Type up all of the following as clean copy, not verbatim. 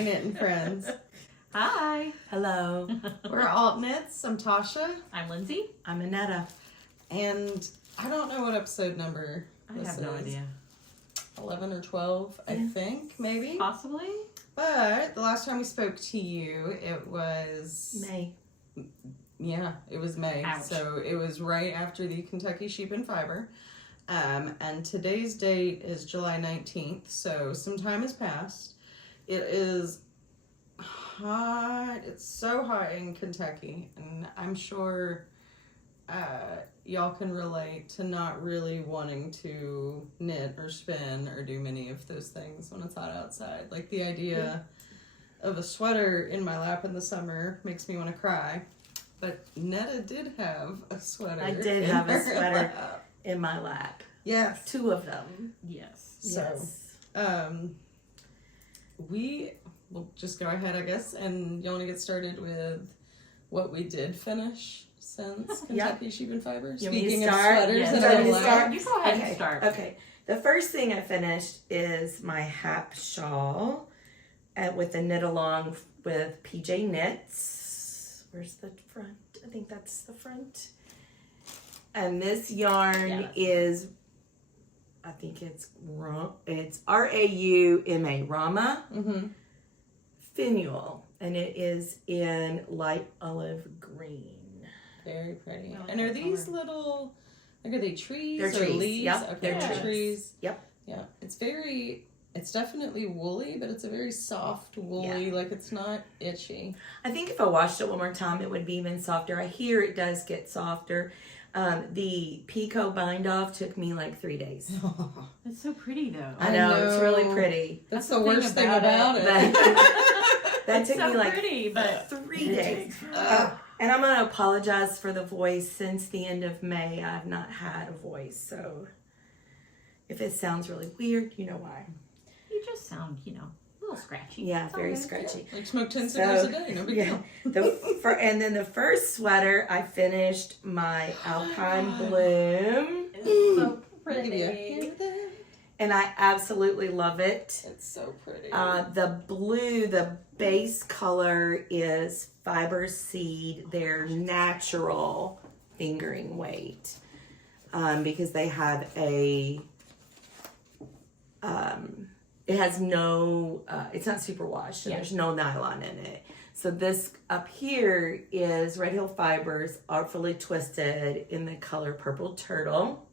my knitting friends. Hi. Hello. We're ALTKnits. I'm Tasha. I'm Lindsey. I'm Anita. And I don't know what episode number I have no idea. 11 or 12, I think, maybe. Possibly. But the last time we spoke to you, it was... May. Yeah, it was May. Ouch. So it was right after the Kentucky Sheep and Fiber. And today's date is July 19th, so some time has passed. It is hot. It's so hot in Kentucky, and I'm sure y'all can relate to not really wanting to knit or spin or do many of those things when it's hot outside. Like the idea of a sweater in my lap in the summer makes me want to cry. But Netta did have a sweater. I did have a sweater in my lap. Yes. 2 of them. Yes. So, we will just go ahead, I guess, and you want to get started with what we did finish since Kentucky Sheep and Fiber? You want me to Speaking of start? sweaters Yes. and You want me to all start? that. You go ahead and start. Okay. The first thing I finished is my Hap shawl with a knit along with PJ Knits. Where's the front? I think that's the front. And this yarn is, I think it's Rauma, Mm-hmm. Finull, and it is in light olive green. Very pretty. I like And are that these color. little, like, are they trees They're or trees. leaves? Yep, Okay, they're trees. trees. Yep. Yeah. It's definitely woolly, but it's a very soft woolly, like it's not itchy. I think if I washed it one more time, it would be even softer. I hear it does get softer. The Pico bind off took me like 3 days. It's so pretty though. I know, it's really pretty. That's the the thing worst thing about about it. it. That It's took so me like pretty, but 3 days. And I'm going to apologize for the voice. Since the end of May, I've not had a voice. So if it sounds really weird, you know why. you just sound, a little scratchy. Yeah, It's all very good. scratchy. Like smoke 10 cigars a day, no big deal. And then the first sweater, I finished my Alpine Bloom. It's so Look at you. pretty. And I absolutely love it. It's so pretty. The blue, the base color is Fiber Seed, their natural fingering weight. Because they have it has no, it's not superwash, so there's no nylon in it. So this up here is Red Hill Fibers, artfully twisted in the color Purple Turtle.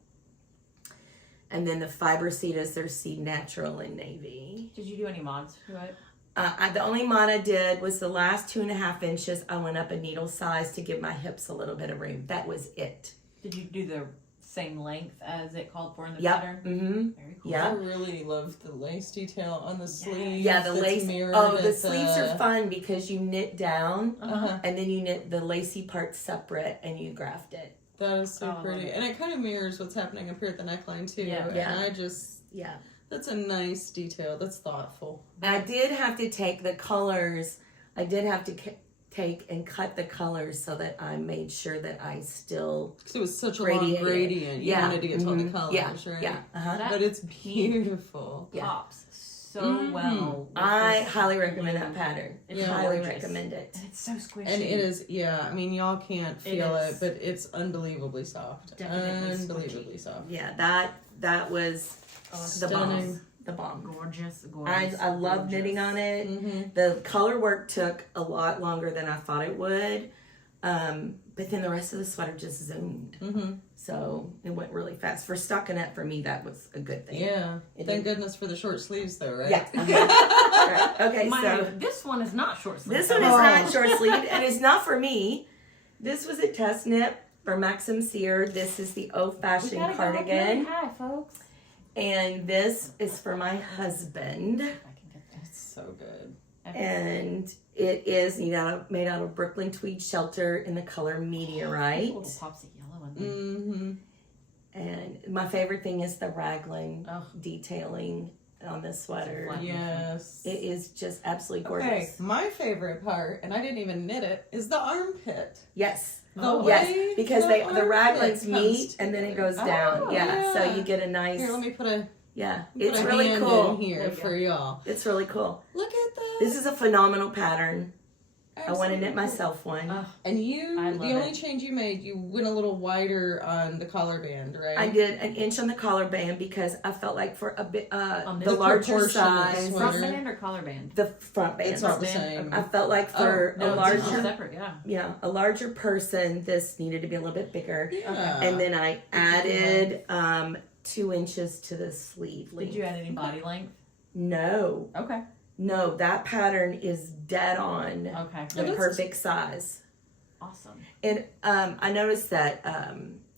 And then the Fiber Seed is their Seed Natural in navy. Did you do any mods to it? The only mod I did was the last 2.5 inches. I went up a needle size to give my hips a little bit of room. That was it. Did you do the same length as it called for in the Yep. pattern? Mm-hmm. Very cool. Yeah. I really love the lace detail on the sleeve. Yeah, the that's lace. mirrored Oh, the at sleeves are fun because you knit down Uh-huh. and then you knit the lacy part separate and you graft it. That is so Oh, pretty. And it kind of mirrors what's happening up here at the neckline, too. Yeah. And I just, Yeah. that's a nice detail. That's thoughtful. I did have to take the colors. I did have to take and cut the colors so that I made sure that I still Because it was such a Radiated. long gradient. You Yeah. wanted to get to all the Mhm. colors, Yeah. right? Yeah. Uh-huh. That But it's beautiful. Yeah. pops so Mhm. well. with I this highly recommend that blue. pattern. It's Yeah. Highly gorgeous. recommend it. And it's so squishy. And it is, I mean, y'all can't feel it, is. but it's unbelievably soft. Definitely Unbelievably squishy. soft. Yeah, that was the Stunning. bomb. The bomb. gorgeous, gorgeous. I love gorgeous. knitting on it. Mm-hmm. The color work took a lot longer than I thought it would. But then the rest of the sweater just zoomed. Mm-hmm. So it went really fast. For stockinette, for me, that was a good thing. Yeah. It Thank did. goodness for the short sleeves, though, right? Yeah. Right. Okay, Mind so you, this one is not short sleeve. this one is not short sleeved and it's not for me. This was a test knit for Maxim Sear. This is the old fashioned cardigan. Hi, folks. And this is for my husband. I can get this. It's so good. And it is made out of Brooklyn tweed shelter in the color meteorite. Little pops of yellow in there. Mm-hmm. And my favorite thing is the Raglan Oh. detailing on this sweater. Flat. Yes. It is just absolutely Okay, gorgeous. my favorite part, and I didn't even knit it, is the armpit. Yes. The Yes, way because the the armpit Raglans comes meet and then it goes together. down. Oh, yeah, so yeah. you get a nice. Here, let me put a Yeah, put it's a really hand cool. in here There you for y'all. It's really cool. Look at that. This is a phenomenal pattern. I want to knit Absolutely. myself one. And I the love only it. change you made, you went a little wider on the collar band, right? I did an inch on the collar band because I felt like for a bit On the this larger proportion of the size, sweater. Front band or collar band? the front band. It's not the Band. same. I felt like for No, a it's larger, separate, yeah. yeah, a larger person, this needed to be a little bit bigger. Yeah. And then I added 2 inches to the sleeve Did length. you add any body length? No, Okay. no, that pattern is dead on Okay. the that's- perfect size. Awesome. And I noticed that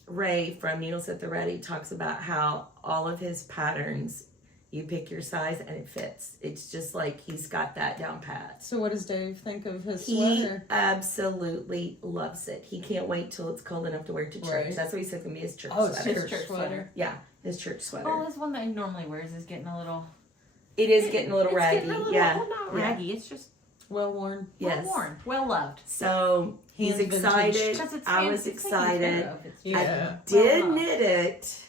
Ray from Needles at the Ready talks about how all of his patterns, you pick your size and it fits. It's just like he's got that down pat. So what does Dave think of his He sweater? absolutely loves it. He can't wait till it's cold enough to wear it to church. Right. That's what he said to me, his church Oh, it's sweater. his church sweater. Yeah, his church sweater. Oh, this one that he normally wears is getting a little... It is getting a little it's raggy. Getting a little, yeah. Well, not yeah. raggy. It's just Well worn. Yes. well worn. Well loved. So he's Hand vintage. excited. Because it's I was it's taken care excited. of. It's Yeah. I well did loved. knit it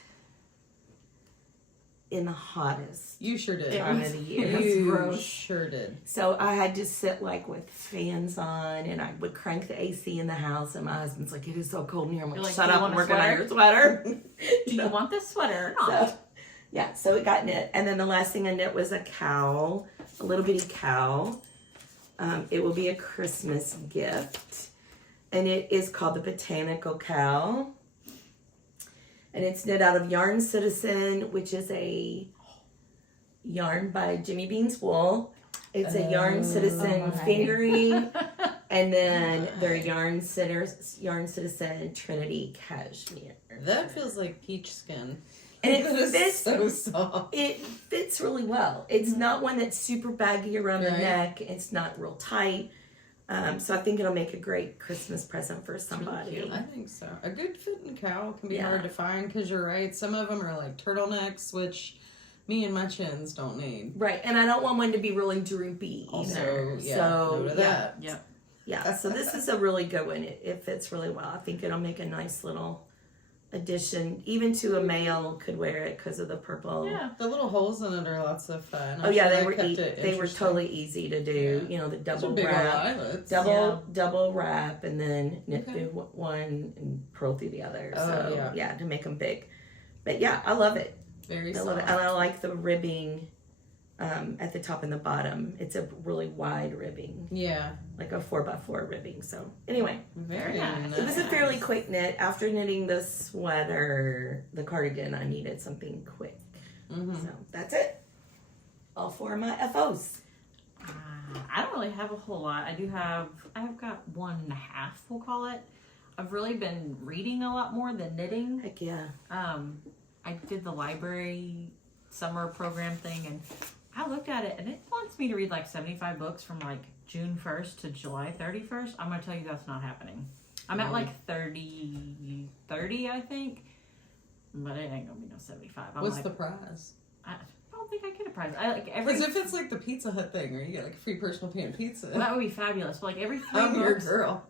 in the hottest You sure did. It time was- of the year. was You gross. sure did. So I had to sit like with fans on, and I would crank the AC in the house. And my husband's like, "It is so cold in here." I'm like, You're like, "Shut "Do you up! want I'm a working on sweater?" your sweater." Do you want this sweater or not? So, yeah, so it got knit, and then the last thing I knit was a cowl, a little bitty cowl. It will be a Christmas gift, and it is called the Botanical cowl, and it's knit out of Yarn Citizen, which is a yarn by Jimmy Bean's Wool. It's a Yarn Citizen my. fingering, and then their Yarn Citizen Trinity Cashmere. That feels like peach skin. And it That is fits so soft. It fits really well. It's not one that's super baggy around the Right. neck. It's not real tight. So I think it'll make a great Christmas present for Really somebody. cute. I think so. A good fitting cowl can be Yeah. hard to find because you're right. Some of them are like turtlenecks, which me and my chins don't need. Right, and I don't want one to be really droopy Also, either. yeah, so no to that. Yep. yeah. So this is a really good one. It fits really well. I think it'll make a nice little addition. Even to a male could wear it because of the purple. Yeah. The little holes in it are lots of fun. Oh yeah, Actually, they that were kept it they were interesting. totally easy to do. Yeah. You know, the Those are double big old wrap. eyelets. Double wrap and then knit Okay. through one and purl through the other. Oh, So yeah. to make them big. But yeah, I love it. Very I love it, soft. and I like the ribbing at the top and the bottom. It's a really wide ribbing, Yeah. like a 4x4 ribbing. So anyway, Very nice. nice. so this is a fairly quick knit. After knitting the sweater, the cardigan, I needed something quick. Mm-hmm. So that's it. All 4 of my FOs. I don't really have a whole lot. I've got 1.5, we'll call it. I've really been reading a lot more than knitting. Heck yeah. I did the library summer program thing, and I looked at it, and it wants me to read like 75 books from like June 1st to July 31st. I'm gonna tell you that's not happening. I'm at like 30, I think, but it ain't gonna be no 75. I'm What's like, the prize? I don't think I get a prize. I like every. Because if it's like the Pizza Hut thing, where you get like a free personal pan pizza, Well, that would be fabulous. But like every 3 I'm your books, girl.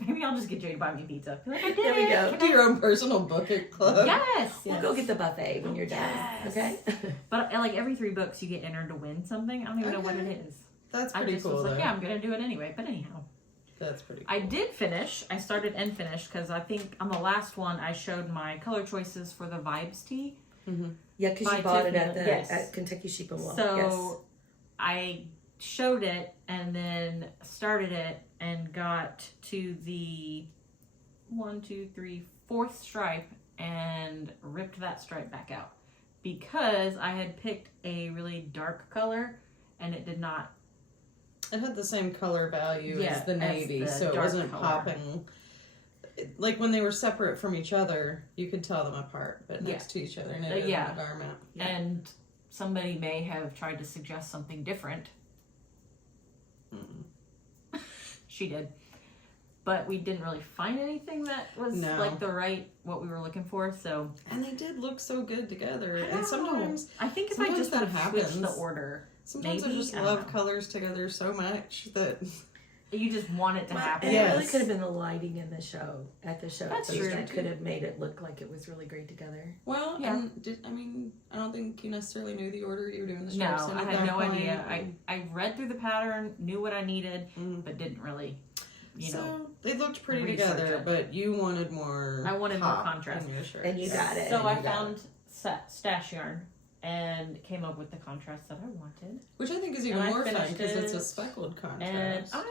maybe I'll just get you to buy me pizza. Be like, I did There we it. go. Can Do I- your own personal bucket club. Yes. We'll yes. go get the buffet when you're done. Yes. Okay? But like every 3 books, you get entered to win something. I don't even know what Okay. it is. That's I pretty just cool, was though. like, yeah, I'm gonna do it anyway. But anyhow, That's pretty cool. I did finish. I started and finished because I think on the last one I showed my color choices for the Vibes tee. Yeah, because By you bought it Tif at Neil, the yes. at Kentucky Sheep and Wool. So Yes. I showed it and then started it and got to the 4th stripe and ripped that stripe back out because I had picked a really dark color and it did not. It had the same color value Yeah, as the as navy, the so it dark wasn't color. popping. Like when they were separate from each other, you could tell them apart, but next to each other, knitted Yeah. in the garment. Yeah. And somebody may have tried to suggest something different. She did. But we didn't really find anything that was No. like what we were looking for. So And they did look so good together. I know. And sometimes I think if I sometimes just that would have switched the happens. order. Sometimes I Maybe, just I don't love know. colors together so much that You just want it to happen. And it really Yes. could have been the lighting in the show, at the show. That's too, true. that could have made it look like it was really great together. Well, Yeah. and I don't think you necessarily knew the order you were doing the No, stripes in I at had that no point. idea. I read through the pattern, knew what I needed, Mhm. but didn't really, so know. they looked pretty research together, it. but you wanted more. I wanted more pop contrast. in your shirts. And you got it. So And I you got found it. stash yarn and came up with the contrast that I wanted. Which I think is even And I more fun finished because it's a it, speckled And contrast. I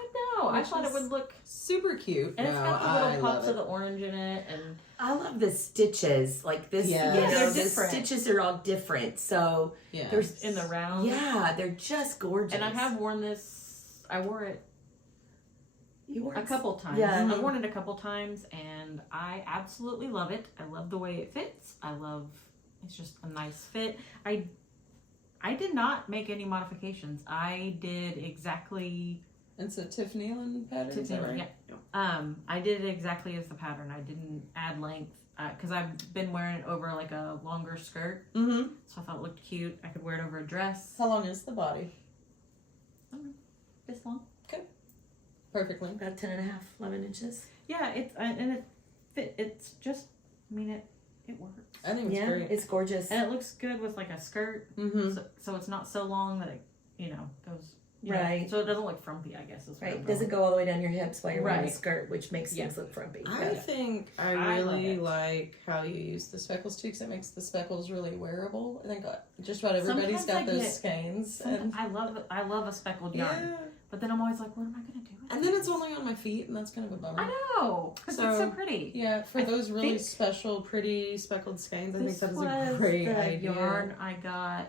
know, I Which thought it is would look, Super cute. and it's No, got the I little love pops it. of the orange in it, and I love the stitches. Like this, Yes. you Yeah, know, they're the different. stitches are all different. So Yeah. there's in the round. yeah, they're just gorgeous. And I have worn this, I wore it you wore a couple times. Yeah. I've worn it a couple times, and I absolutely love it. I love the way it fits. It's just a nice fit. I did not make any modifications. I did exactly, It's a Tif Neil pattern, is that right? yeah. I did it exactly as the pattern. I didn't add length, because I've been wearing it over like a longer skirt, Mm-hmm. so I thought it looked cute. I could wear it over a dress. How long is the body? This long. Perfectly. about 10 and a half, 11 inches. Yeah, and it fit. It's just, I mean, it works. I think it's Yeah, great. it's gorgeous. And it looks good with like a skirt, Mm-hmm. so it's not so long that it, goes you know, Right. so it doesn't look frumpy, I guess. Is what Right, I'm doesn't going. go all the way down your hips while you're wearing a Right. skirt, which makes Yeah. things look frumpy. I think I I love really it. like how you use the speckles too, because it makes the speckles really wearable. I think just about everybody's Sometimes got I those get- skeins, and I love a speckled yarn, yeah. but then I'm always like, what am I gonna do with And then it's only on my feet, and that's kind of a bummer. I know, because it's so pretty. Yeah, for I those really think special, pretty speckled skeins, I think This that is was a great the idea. yarn I got,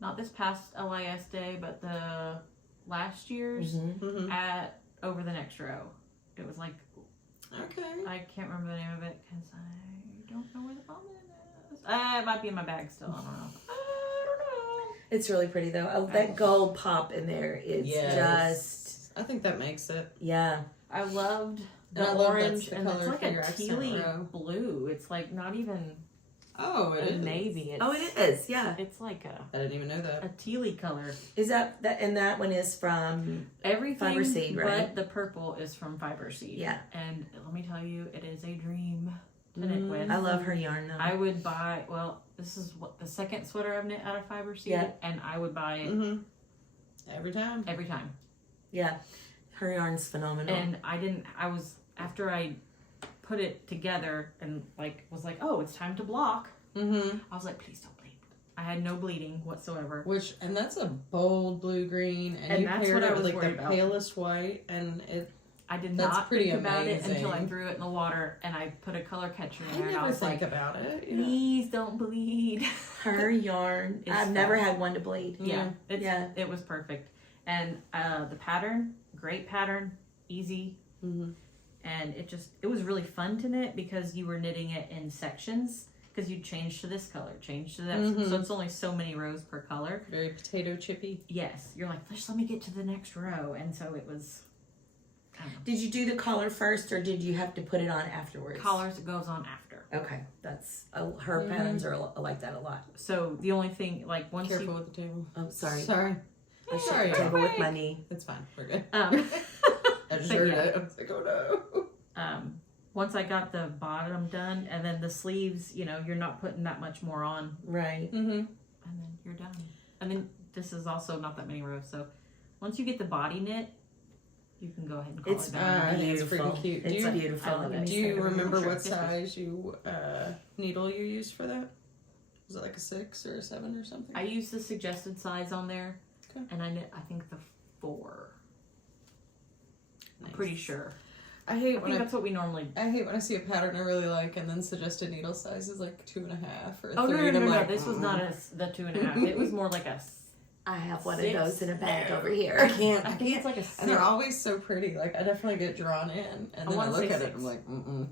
not this past LIS day, but the last year's Mm-hmm. at Over the Next Row. It was like, Okay. I can't remember the name of it because I don't know where the bomb is. It might be in my bag still. I don't know. I don't know. It's really pretty though. That gold pop in there is just, I think that makes it. yeah. I loved And the I love orange, that's the and it's color like for a your accent tealy row. blue. It's like not even Oh, it a is. navy. It's, Oh, it is, yeah. It's like a I didn't even know that. tealy color. Is that, and that one is from, Everything Fiber Seed, but right? the purple is from Fiber Seed. Yeah. And let me tell you, it is a dream to knit with. I love her yarn though. I would buy, well, this is what the second sweater I've knit out of Fiber Seed, Yeah. and I would buy it Mm-hmm. Every time. every time. Yeah. Her yarn's phenomenal. And after I put it together and was like, oh, it's time to block, Mm-hmm. I was like, please don't bleed. I had no bleeding whatsoever. And that's a bold blue green, and you that's paired what I it with was like worried the about. palest white, and it. I did That's not pretty think about it until I amazing. threw it in the water and I put a color catcher in I there and I never was think like, about it. Yeah. please don't bleed. her yarn, It's I've never fun. had one to bleed. Yeah, Yeah. it was perfect. And the pattern, great pattern, easy. Mm-hmm. And it was really fun to knit because you were knitting it in sections because you change to this color, change to that. Mhm. So it's only so many rows per color. Very potato chippy. Yes, you're like, just let me get to the next row. And so it was, I don't know. Did you do the collar first or did you have to put it on afterwards? Collars goes on after. Okay, that's her patterns are like that a lot. So the only thing, once Careful with the table. Oh, sorry. Sorry. I shook Sorry. the table with my knee. It's fine. We're good. you, I just but heard yeah. it. I was like, oh no. once I got the bottom done and then the sleeves, you're not putting that much more on Right. Mm-hmm. and then you're done. And then this is also not that many rows. So once you get the body knit, you can go ahead and call It's it done. I think it's beautiful. freaking cute. It's Do you- beautiful. I love it. Do you remember Sure. what size needle you used for that? Was it like a 6 or a 7 or something? I used the suggested size on there, Okay. and I knit, I think, the 4. I'm Nice. pretty sure. I I hate think when that's what we normally. I hate when I see a pattern I really like and then suggested needle size is like 2.5 or 3. Oh no, and I'm no! like, This was not the 2.5. It was more like a. I have one 6. of those in a bag over I here. can't. I think it's like a 6. And they're always so pretty. Like I definitely get drawn in, and then I wanna look say at it 6. and I'm like, mm-mm.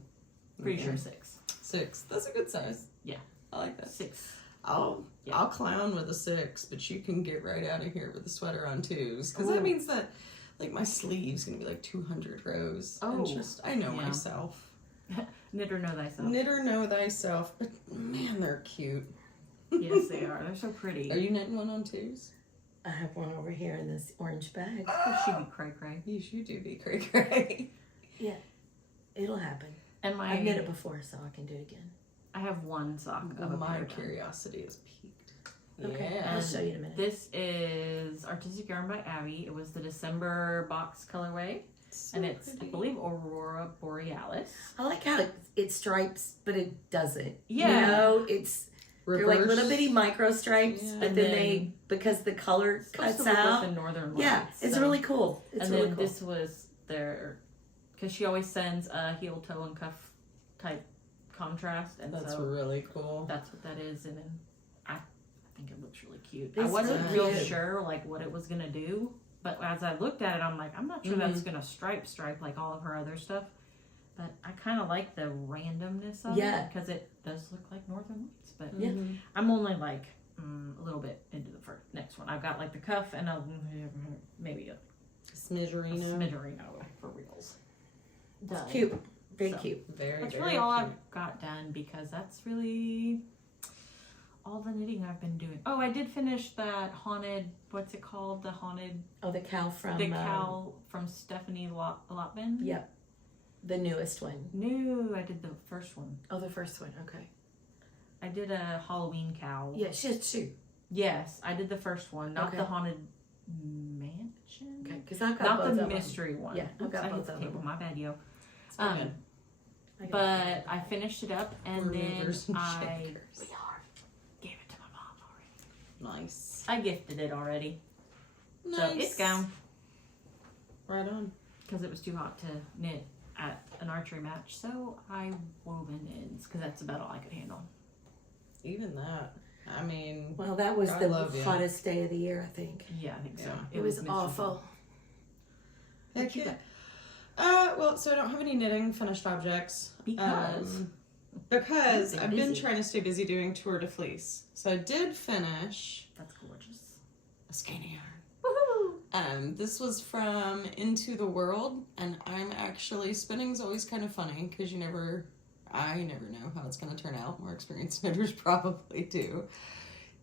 Pretty sure 6. 6. That's a good size. Yeah. I like that. 6. I'll clown with a 6, but you can get right out of here with a sweater on 2s, because that Ooh. means that like my sleeve's gonna be like 200 rows. And Oh, just I know yeah. myself. Knit or know thyself. Knitter know thyself, but man, they're cute. Yes, they are. They're so pretty. Are you knitting one on 2s? I have one over here in this orange bag. She be cray cray. You do be cray. Yeah, it'll happen. And I've knit it before, so I can do it again. I have one sock of a My pair done. curiosity is piqued. Okay, Yeah. I'll show you in a minute. This is Artistic Yarn by Abby. It was the December box colorway. So And it's, pretty. I believe, Aurora Borealis. I like how it stripes, but it doesn't. Yeah. You know, they're like little Reverse. bitty micro stripes, Yeah. but And then then they, because the color It's supposed cuts to look out. like the Northern Lights. Yeah, it's so- really cool. It's and really then cool. this was their, because she always sends a heel, toe, and cuff type contrast, and That's so really cool. that's what that is. And then I think it looks really cute. It's I wasn't really real cute. sure like what it was gonna do, but as I looked at it, I'm like, I'm not sure that's gonna stripe like all of her other stuff. But I kind of like the randomness of Yeah. it because it does look like Northern Lights. But Yeah. Mhm. I'm only like a little bit into the next one. I've got like the cuff and maybe a Smidgerino. smidgerino for reals. Done. It's cute. Very So, cute. Very, That's very really all cute. I've got done because that's really all the knitting I've been doing. Oh, I did finish that haunted, what's it called? The haunted, Oh, the cow from... the cowl from Stephanie Lotman. Yep. The newest one. No, I did the first one. Oh, the first one. Okay. I did a Halloween cowl. Yeah, shoot. Yes, I did the first one, not Okay. the haunted mansion. Okay, because I've got Not both the of them. mystery one. Yeah, I've Oops, got I hit both the of table. them. My bad, yo. It's all good. I got But I finished it up and We're then movers and I shakers. gave it to my mom already. Nice. I gifted it already. Nice. So it's gone Right on. because it was too hot to knit at an archery match. So I wove in ends because that's about all I could handle. Even that. I mean, Well, that was I the love you. hottest day of the year, I think. Yeah, I think so. Yeah. It was miserable. awful. heck What you yeah. Well, so I don't have any knitting finished objects. Because Because You've I've been been busy. trying to stay busy doing Tour de Fleece. So I did finish that's gorgeous. a skein yarn. Woohoo! This was from Into the World, and I'm actually, spinning's always kind of funny because I never know how it's going to turn out. More experienced knitters probably do.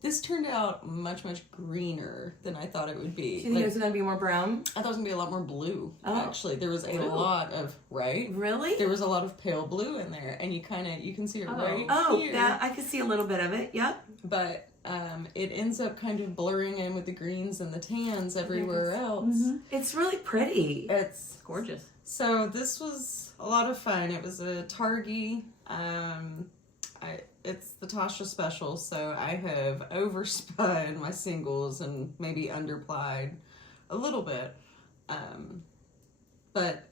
This turned out much, much greener than I thought it would Do be. you think it was going to be more brown? I thought it was going to be a lot more blue, Oh. actually. There was a Ooh. lot of, right? Really? There was a lot of pale blue in there, and you can see it Oh. right Oh, here. yeah, I could see a little bit of it. Yep. But it ends up kind of blurring in with the greens and the tans everywhere else. Mm-hmm. It's really pretty. It's Gorgeous. So this was a lot of fun. It was a Targi. It's the Tasha special, so I have overspun my singles and maybe underplied a little bit. But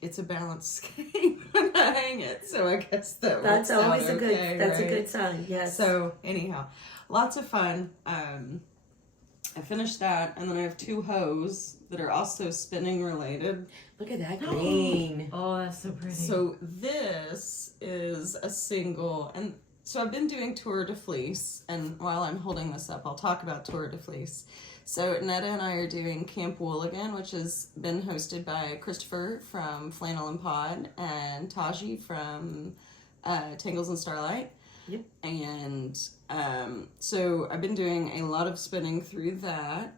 it's a balanced skein when I hang it, so I guess that That's works always out a good. okay, That's right? a good sign. Yes. So anyhow, lots of fun. I finished that, and then I have two hose that are also spinning related. Look at that green. Oh, that's so pretty. So this is a single, and so I've been doing Tour de Fleece, and while I'm holding this up, I'll talk about Tour de Fleece. So Netta and I are doing Camp Wool again, which has been hosted by Christopher from Flannel and Pod and Taji from Tangles and Starlight. Yep. And so I've been doing a lot of spinning through that.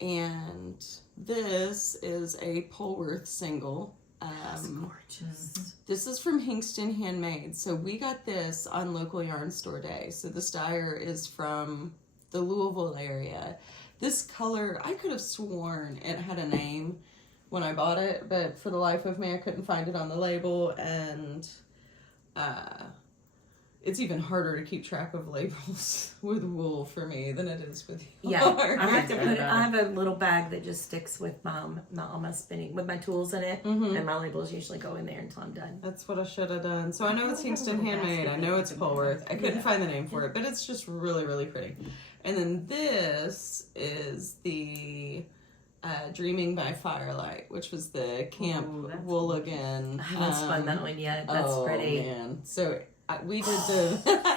And this is a Polworth single. That's gorgeous. This is from Hingston Handmade. So we got this on Local Yarn Store Day. So this dyer is from the Louisville area. This color, I could have sworn it had a name when I bought it, but for the life of me, I couldn't find it on the label. And it's even harder to keep track of labels with wool for me than it is with yarn. Yeah, I have to put it. I have a little bag that just sticks with all my spinning with my tools in it, and my labels usually go in there until I'm done. That's what I should have done. So I know it's I have a Hingston little Handmade. basket I that know you it's can Polworth. I couldn't Yeah. find the name for it, but it's just really, really pretty. And then this is the Dreaming by Firelight, which was the Camp Ooh, that's Wooligan. I haven't spun that one yet. That's pretty. Man. So we did the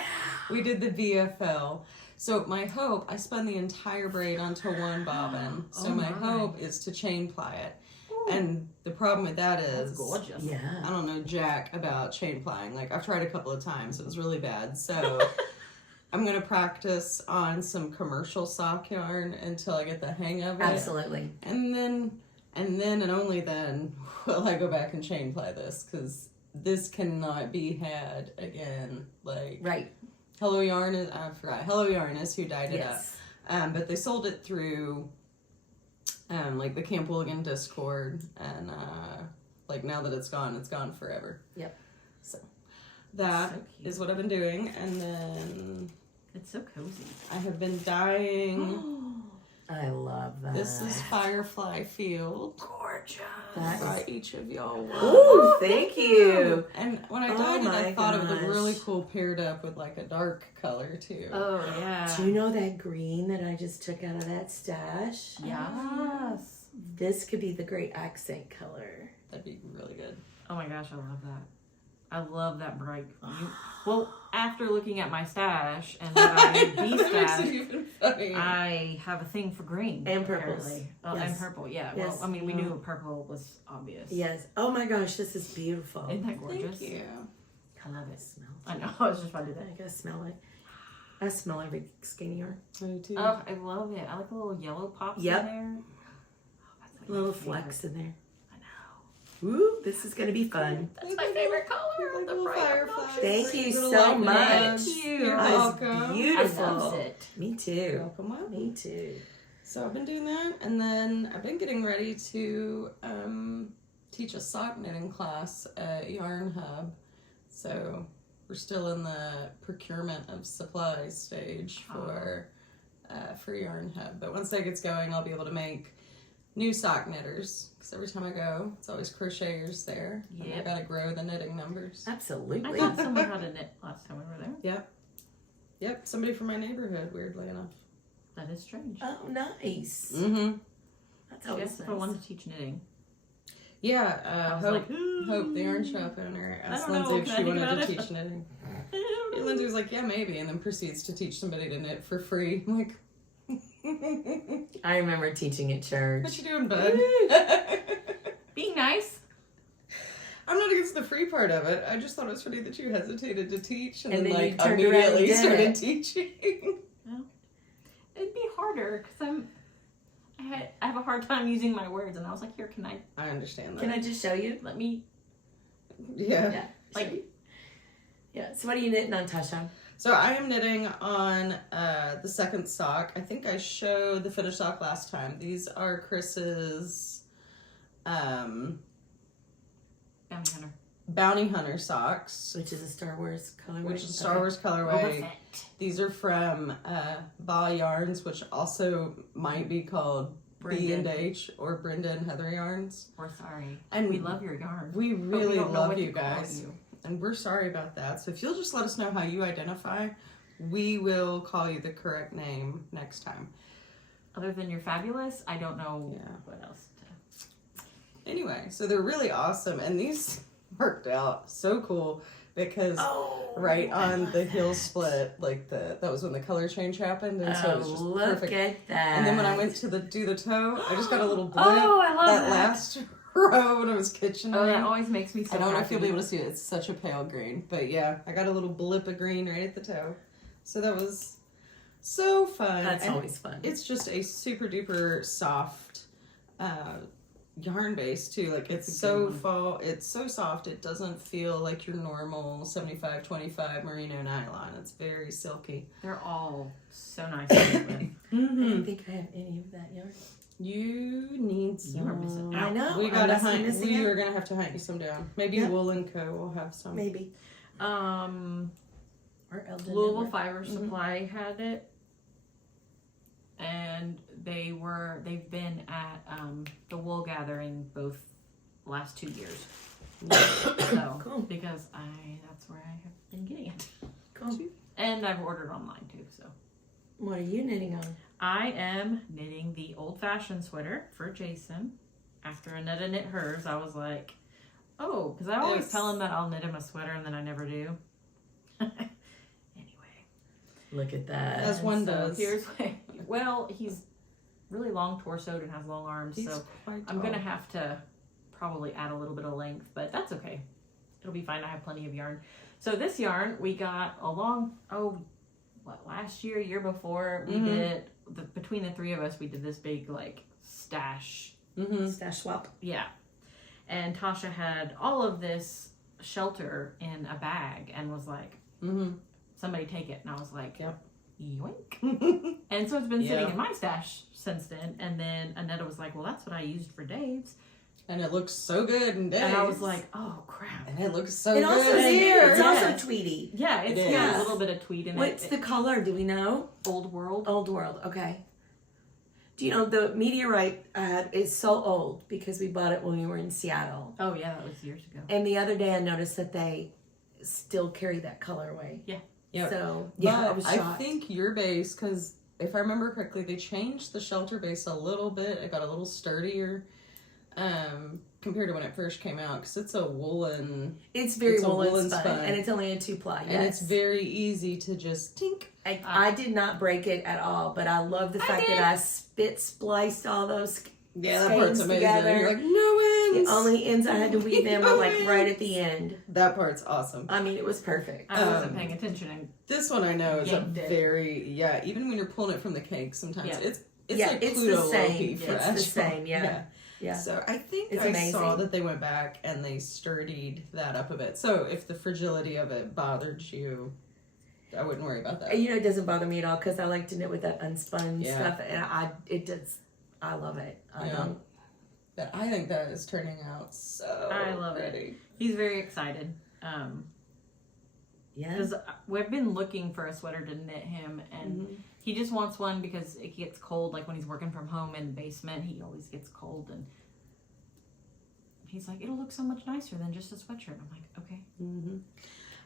we did the VFL. So my hope, I spun the entire braid onto one bobbin. So Oh my my. hope is to chain ply it. And the problem with that is That's gorgeous. Yeah. I don't know jack about chain plying. Like I've tried a couple of times. It was really bad. So I'm gonna practice on some commercial sock yarn until I get the hang of it. Absolutely. And then and only then will I go back and chain ply this, because this cannot be had again. Like, Right. Hello Yarn is, I forgot, Hello Yarn is who dyed it Yes. up. But they sold it through like the Camp Willigan Discord, and like now that it's gone forever. Yep. So that So cute. is what I've been doing. And then It's so cozy. I have been dyeing. I love that. This is Firefly Field. Gorgeous. That By is- each of y'all. Ooh, thank you. And when I Oh dyed it, I my thought it would look gosh. really cool paired up with like a dark color too. Oh, yeah. Do you know that green that I just took out of that stash? Yes. This could be the great accent color. That'd be really good. Oh my gosh, I love that. I love that bright green. Well, after looking at my stash and then I That makes it de-stash, even funny. I have a thing for green. And purples. apparently. Oh, Yes. and purple, yeah. Yes. Well, I mean, we knew purple was obvious. Yes. Oh my gosh, this is beautiful. Isn't that gorgeous? Thank you. I love it. Smell. I know. I was just about to do I that. gotta smell it. I smell every skinny yarn. Me too. Oh, I love it. I like the little yellow pops Yep. in there. Oh, that's like Little my favorite. flecks in there. I know. Ooh, this is gonna be fun. That's my favorite color. Like The little bright fireflies. obnoxious Thank green. you Little so lightning much. bugs. Thank you. You're That is welcome. beautiful. I love it. Me too. Welcome, welcome. Me too. So I've been doing that, and then I've been getting ready to teach a sock knitting class at Yarn Hub. So we're still in the procurement of supplies stage for Yarn Hub. But once that gets going, I'll be able to make new sock knitters, because every time I go, it's always crocheters there. And I Yep. gotta grow the knitting numbers. I Absolutely. taught someone how to knit last time we were there. Yep, somebody from my neighborhood, weirdly enough. That is strange. Oh, nice. Mm-hmm. That's I always guess nice. if I wanted to teach knitting. Yeah, I was Hope, like, Hope, the yarn shop owner, asked don't know, Lindsey if can I she think wanted about to it? teach knitting. And Lindsey was like, yeah, maybe, and then proceeds to teach somebody to knit for free. I'm like, I remember teaching at church. what you doing, bud? Being nice. I'm not against the free part of it. I just thought it was funny that you hesitated to teach and, And then then you like turned around and immediately did started it. teaching. It'd be harder because I have a hard time using my words, and I was like, here, can I I understand that. Can I just show you? let me Yeah. Yeah. like Show you? Yeah. So what are you knitting on, Tasha? So I am knitting on the second sock. I think I showed the finished sock last time. These are Chris's Bounty Hunter socks, Which is a Star Wars colorway. which is Star Wars Boba colorway. Fett. These are from Ba Yarns, which also might be called Brendan. B&H or Brenda and Heather Yarns. We're sorry. And We love your yarn. We but we really don't know love what you to call guys. you. And we're sorry about that. So if you'll just let us know how you identify, we will call you the correct name next time. Other than you're fabulous, I don't know Yeah. what else to. Anyway, so they're really awesome. And these worked out so cool because right on the heel split, like that was when the color change happened. And so it was just look perfect. at that. And then when I went to do the toe, I just got a little blip. Oh, I love that that. last row when I was kitchening. Oh, that always makes me so I don't know if happy. you'll be able to see it. It's such a pale green. But yeah, I got a little blip of green right at the toe. So that was so fun. That's And always fun. it's just a super duper soft yarn base too. Like it's so fall. It's so soft. It doesn't feel like your normal 75-25 merino nylon. It's very silky. They're all so nice to knit with. I don't think I have any of that yarn. You need some. You are missing I out. know. We I'm gotta missing hunt. missing We out. are gonna have to hunt you some down. Maybe Yeah. Wool and Co. will have some. Maybe. Or Eldon Louisville Network. Fiber Supply had it, and they've been at the wool gathering both last 2 years. So Cool. because that's where I have been getting it, Cool. and I've ordered online too. So What are you knitting on? I am knitting the old-fashioned sweater for Jason. After Anita knit hers, I was like, oh, because I always Yes. tell him that I'll knit him a sweater and then I never do. Anyway. Look at that. As one So does. here's well, he's really long torsoed and has long arms, He's so quite I'm tall. gonna have to probably add a little bit of length, but that's okay. It'll be fine. I have plenty of yarn. So this yarn we got a long last year before, we did, between the three of us, we did this big, like, stash. Stash swap. Yeah. And Tasha had all of this shelter in a bag and was like, somebody take it. And I was like, yoink. And so it's been sitting in my stash since then. And then Anita was like, well, that's what I used for Dave's. And it looks so good in Dave's. And I was like, oh, crap. And it looks so It good also here. It's also tweedy. Yeah, it's got a little bit of tweed in it. What's the color? Do we know? Old World. Old World. Okay. Do you know the meteorite is so old because we bought it when we were in Seattle. Oh, yeah, that was years ago. And the other day I noticed that they still carry that colorway. Yeah. Yep. So, yeah, I was shocked. I think your base, because if I remember correctly, they changed the shelter base a little bit. It got a little sturdier compared to when it first came out, because it's a woolen. It's very woolen spun, and it's only a 2-ply. And it's very easy to just tink. I did not break it at all, but I love the fact that I spit spliced all those that part's amazing. together. You're like, no ends. The only ends I had to weave in were like right at the end. That part's awesome. I mean, it was perfect. I wasn't paying attention. And this one I know is a yanked it. very, even when you're pulling it from the cake, sometimes it's like it's Pluto the same. Loki fresh. It's the same, yeah. So I think It's I amazing. saw that they went back and they sturdied that up a bit. So if the fragility of it bothered you, I wouldn't worry about that. You know, it doesn't bother me at all because I like to knit with that unspun stuff, and I love it. I don't. But I think that is turning out so I love pretty. it. He's very excited. Because we've been looking for a sweater to knit him, and he just wants one because it gets cold. Like when he's working from home in the basement, he always gets cold, and he's like, "It'll look so much nicer than just a sweatshirt." I'm like, "Okay."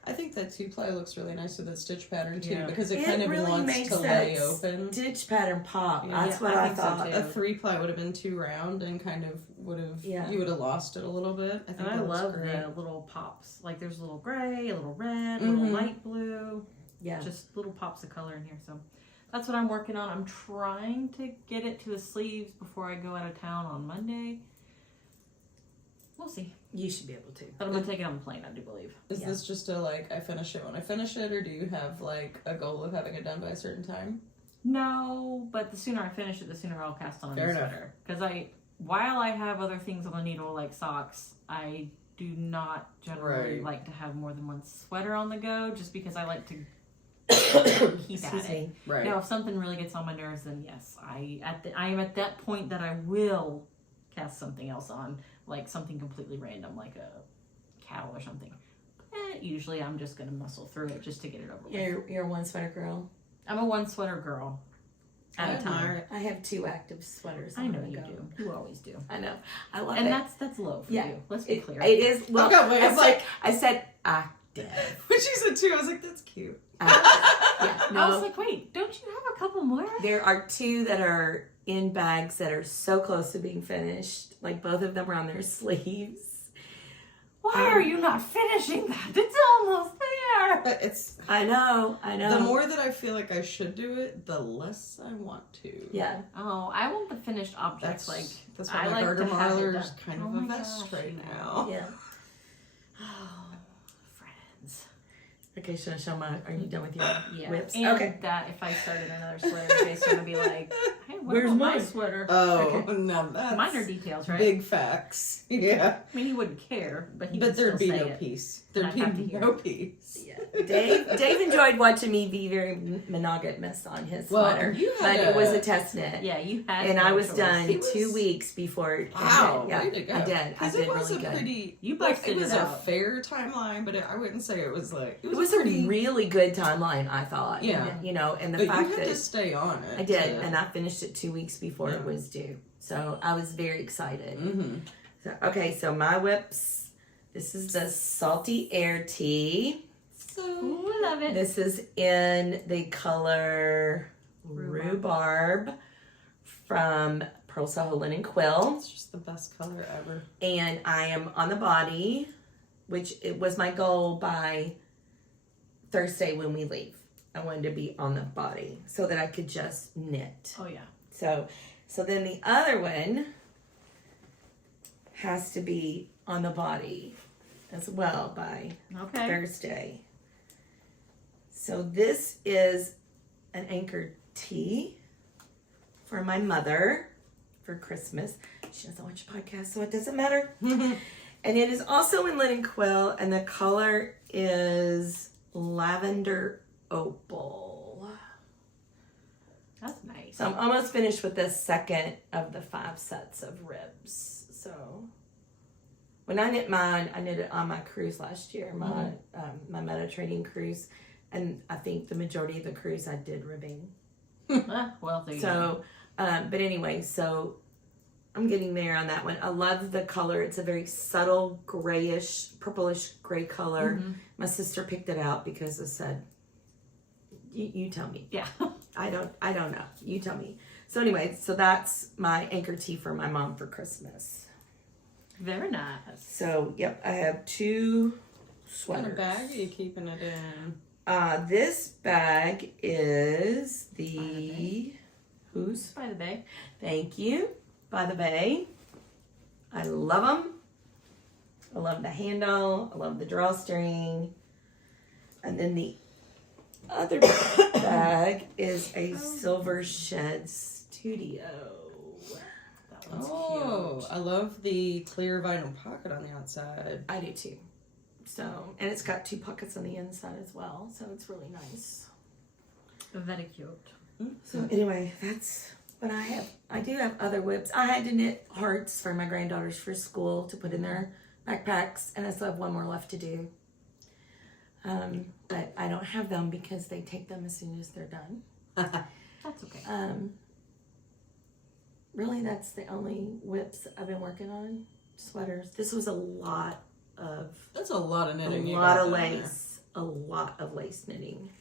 I think that 2-ply looks really nice with that stitch pattern too, Yeah. because it kind of really wants makes to lay open. Stitch pattern pop. Yeah, That's what I think so, thought. too. A 3-ply would have been too round and kind of would have you would have lost it a little bit. I think And I that looks love great. the little pops. Like there's a little gray, a little red, a little light blue. Yeah. Just little pops of color in here. So that's what I'm working on. I'm trying to get it to the sleeves before I go out of town on Monday. We'll see. You should be able to. But I'm going to take it on the plane, I do believe. Is this just a I finish it when I finish it, or do you have a goal of having it done by a certain time? No, but the sooner I finish it, the sooner I'll cast on a new sweater. Because while I have other things on the needle like socks, I do not generally like to have more than one sweater on the go, just because I like to keep at it. Right. Now, if something really gets on my nerves, then yes, I am at that point that I will cast something else on, like something completely random, like a cowl or something. Usually, I'm just gonna muscle through it just to get it over with. You're a one sweater girl. I'm a one sweater girl. At a time. I have 2 active sweaters. I know you do. You always do. I know. I love and it. that's low for you. Let's be clear. It is. Well, I said active. When she said 2, I was like, that's cute. I was like, wait, don't you have a couple more? There are 2 that are in bags that are so close to being finished. Like both of them are on their sleeves. Why are you not finishing that? It's almost there. But it's. I know. The more that I feel like I should do it, the less I want to. Yeah. Oh, I want the finished objects. That's why I my garter marler's done. kind of a vest right now. Yeah. Oh, friends. Okay, should I show my? Are you done with your whips? And Okay. that if I started another sweater, Jason's gonna be like, "Hey, Where's about my mine? sweater?" Oh, no, that's Minor details, right? big facts. Yeah. I mean, he wouldn't care, but But there'd be still no say it. peace. And There'd I'd have to be hear no it. peace. Yeah. Dave enjoyed watching me be very monogamous on his sweater, but it was a test knit. Yeah, you had. And no I was choice. done 2 weeks before it came Wow, in. Yeah, way to go. I did. I Because did it was really a good. pretty. You Like, busted it was it a out. fair timeline, but I wouldn't say it was like. It was a pretty. really good timeline, I thought. Yeah. You know, and the But fact you had that to stay on it. I did, and I finished it 2 weeks before it was due. So I was very excited. Mm-hmm. So, okay, so my whips. This is the Salty Air Tee. Ooh, I love it. This is in the color Rhubarb from Purl, Soho, Linen, Quill. It's just the best color ever. And I am on the body, which it was my goal by Thursday when we leave. I wanted to be on the body so that I could just knit. Oh yeah. So then the other one has to be on the body as well by Thursday. So this is an Anker Tee for my mother for Christmas. She doesn't watch a podcast, so it doesn't matter. And it is also in linen quill, and the color is lavender opal. That's nice. So I'm almost finished with the second of the 5 sets of ribs. So when I knit mine, I knit it on my cruise last year, my my Mediterranean cruise, and I think the majority of the cruise I did ribbing. Well, there you go. But anyway, so I'm getting there on that one. I love the color. It's a very subtle grayish, purplish gray color. My sister picked it out because I said, you tell me. Yeah. I don't know. You tell me. So anyway, so that's my Anker Tee for my mom for Christmas. Very nice. So, yep, I have 2 What kind sweaters. of bag are you keeping it in? This bag is the who's? By the bay. Thank you. By the Bay. I love them. I love the handle. I love the drawstring. And then the other bag is a Silver Shed Studio. That one's cute. I love the clear vinyl pocket on the outside. I do too. So, and it's got 2 pockets on the inside as well. So it's really nice. Very cute. So anyway, that's what I have. I do have other whips. I had to knit hearts for my granddaughters for school to put in their backpacks, and I still have 1 more left to do. But I don't have them because they take them as soon as they're done. That's okay. Really, that's the only whips I've been working on. Sweaters. This was a lot of That's a lot of knitting. a lot of lace. A lot of lace knitting.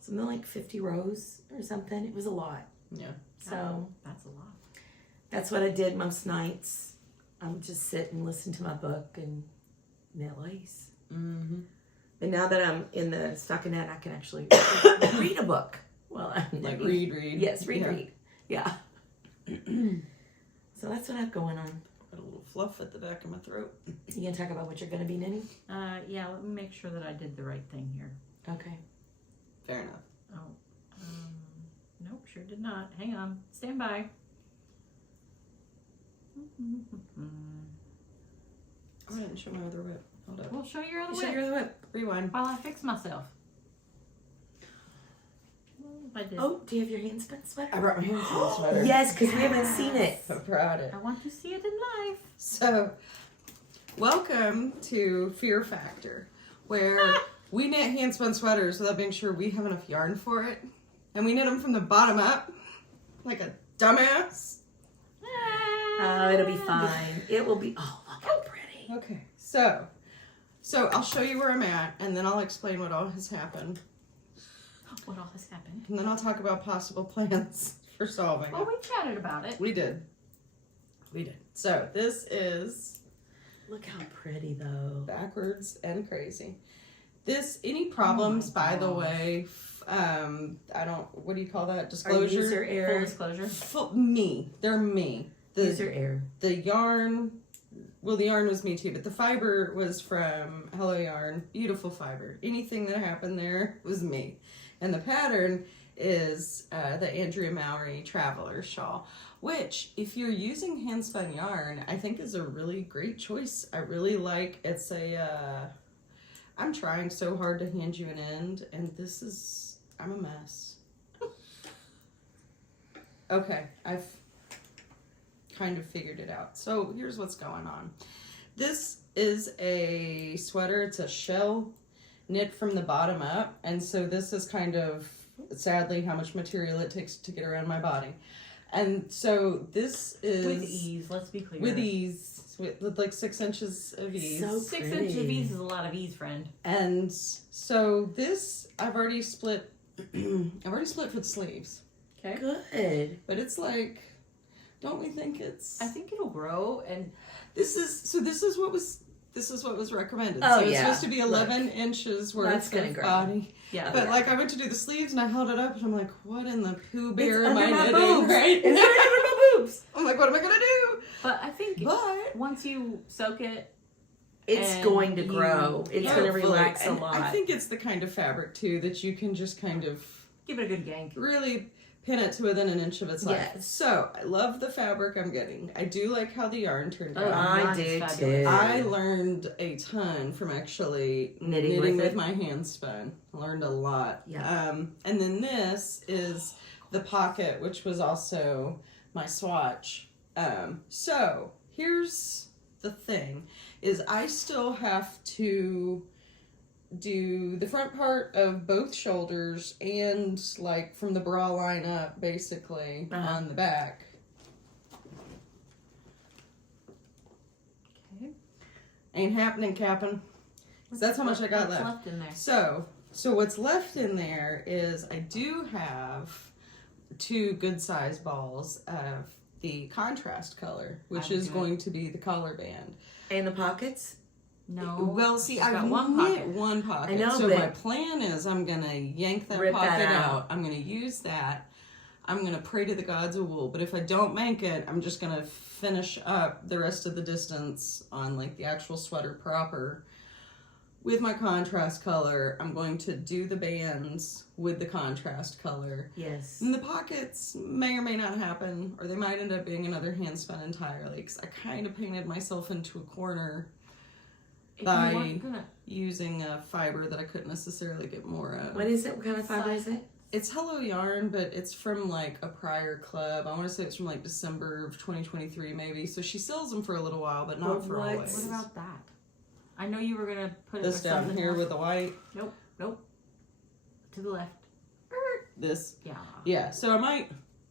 Something like 50 rows or something. It was a lot. Yeah. So That's a lot. that's what I did most nights. I would just sit and listen to my book and knit lace. Mm-hmm. And now that I'm in the stockinette, I can actually read a book. Well, I'm Like knitting. read. Yes, read. Yeah. Got So that's what I have going on. a little fluff at the back of my throat. You gonna talk about what you're gonna be knitting? Yeah, let me make sure that I did the right thing here. Okay. Fair enough. Oh, nope, sure did not. Hang on, stand by. I didn't show my other whip. Hold up. We'll show your other Show whip your other whip. Rewind. while I fix myself. I did. Oh, do you have your hand spun sweater? I brought my hands on the sweater. Yes, because we haven't seen it. I brought it. I want to see it in life. So, welcome to Fear Factor, where we knit hand spun sweaters without being sure we have enough yarn for it. And we knit them from the bottom up, like a dumbass. Oh, it'll be fine. It will be. Oh, look how pretty. Okay, so I'll show you where I'm at, and then I'll explain what all has happened. What all has happened? And then I'll talk about possible plans for solving Well, it. we chatted about it. We did. So, this is Look how pretty though. backwards and crazy. Any problems, by the way, what do you call that? Disclosure? User Full error. disclosure. They're me. User error. The yarn was me too, but the fiber was from Hello Yarn. Beautiful fiber. Anything that happened there was me. And the pattern is the Andrea Mowry Traveler Shawl, which, if you're using hand spun yarn, I think is a really great choice. I really like it's I'm trying so hard to hand you an end, and I'm a mess. Okay, I've kind of figured it out. So here's what's going on. This is a sweater. It's a shell knit from the bottom up, and so this is kind of sadly how much material it takes to get around my body. And so this is With ease, let's be clear. with ease, with like 6 inches of ease. So 6 pretty. inches of ease is a lot of ease, friend. And so this I've already split for the sleeves, Okay. Good. but it's like, don't we think it's I think it'll grow, and this is what was recommended. Oh, So it's yeah. supposed to be 11 inches worth That's gonna of grow. body. yeah. But like I went to do the sleeves and I held it up and I'm like, what in the Pooh Bear It's am I under my knitting? boobs. Right? It's under my boobs. I'm like, what am I gonna do? But I think But once you soak it, It's And going to you- grow. It's Yeah. going to hopefully- relax a and lot. I think it's the kind of fabric too that you can just kind of Give it a good yank. Really pin it to within an inch of its life. Yes. So, I love the fabric I'm getting. I do like how the yarn turned out. I yarn do is too. fabulous. I learned a ton from actually knitting with my hand spun. I learned a lot. Yeah. And then this is the pocket, which was also my swatch. So here's the thing, is I still have to do the front part of both shoulders and like from the bra line up basically on the back. Okay. Ain't happening, Cap'n. That's how much I got What's left. in there? So what's left in there is I do have 2 good size balls of the contrast color, which is going to be the collar band. And the pockets? No. Well, see, she's I've got knit one pocket. one pocket. I know, so but my plan is I'm gonna yank that rip pocket that out. out. I'm gonna use that. I'm gonna pray to the gods of wool. But if I don't make it, I'm just gonna finish up the rest of the distance on like the actual sweater proper with my contrast color. I'm going to do the bands with the contrast color. Yes. And the pockets may or may not happen, or they might end up being another hand spun entirely, because I kind of painted myself into a corner If you by weren't gonna- using a fiber that I couldn't necessarily get more of. What is it? What kind of fiber is it? It's Hello Yarn, but it's from like a prior club. I want to say it's from like December of 2023 maybe. So she sells them for a little while, but not But for what- always. What about that? I know you were gonna put it This with down something here else. with the white. Nope. To the left. This. Yeah. Yeah, so I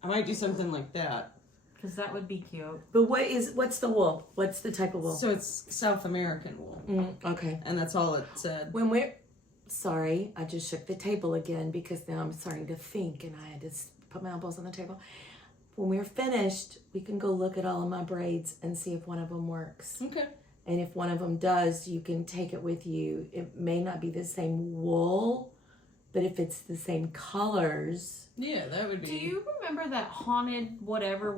might do something like that. Because that would be cute. But what's the wool? What's the type of wool? So it's South American wool. Okay. And that's all it said. When we're sorry, I just shook the table again because now I'm starting to think and I had to put my elbows on the table. When we're finished, we can go look at all of my braids and see if one of them works. Okay. And if one of them does, you can take it with you. It may not be the same wool, but if it's the same colors. Yeah, that would be. Do you remember that haunted whatever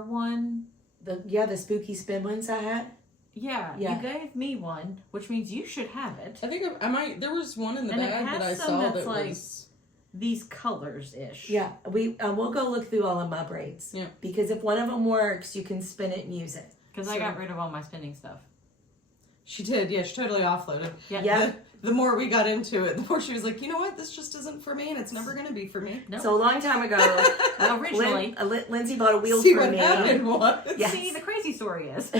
one? The spooky spin ones I had? Yeah, Yeah. you gave me one, which means you should have it. I think I might. There was one in the And it bag has that I some saw that's that like- was. These colors-ish. Yeah, we'll go look through all of my braids. Yeah. Because if one of them works, you can spin it and use it. Because I got rid of all my spinning stuff. She did. Yeah, she totally offloaded. Yeah. The more we got into it, the more she was like, you know what? This just isn't for me, and it's never gonna be for me. Nope. So a long time ago, Originally. Lindsey bought a wheel See for what me. happened was. Yes. See, the crazy story is.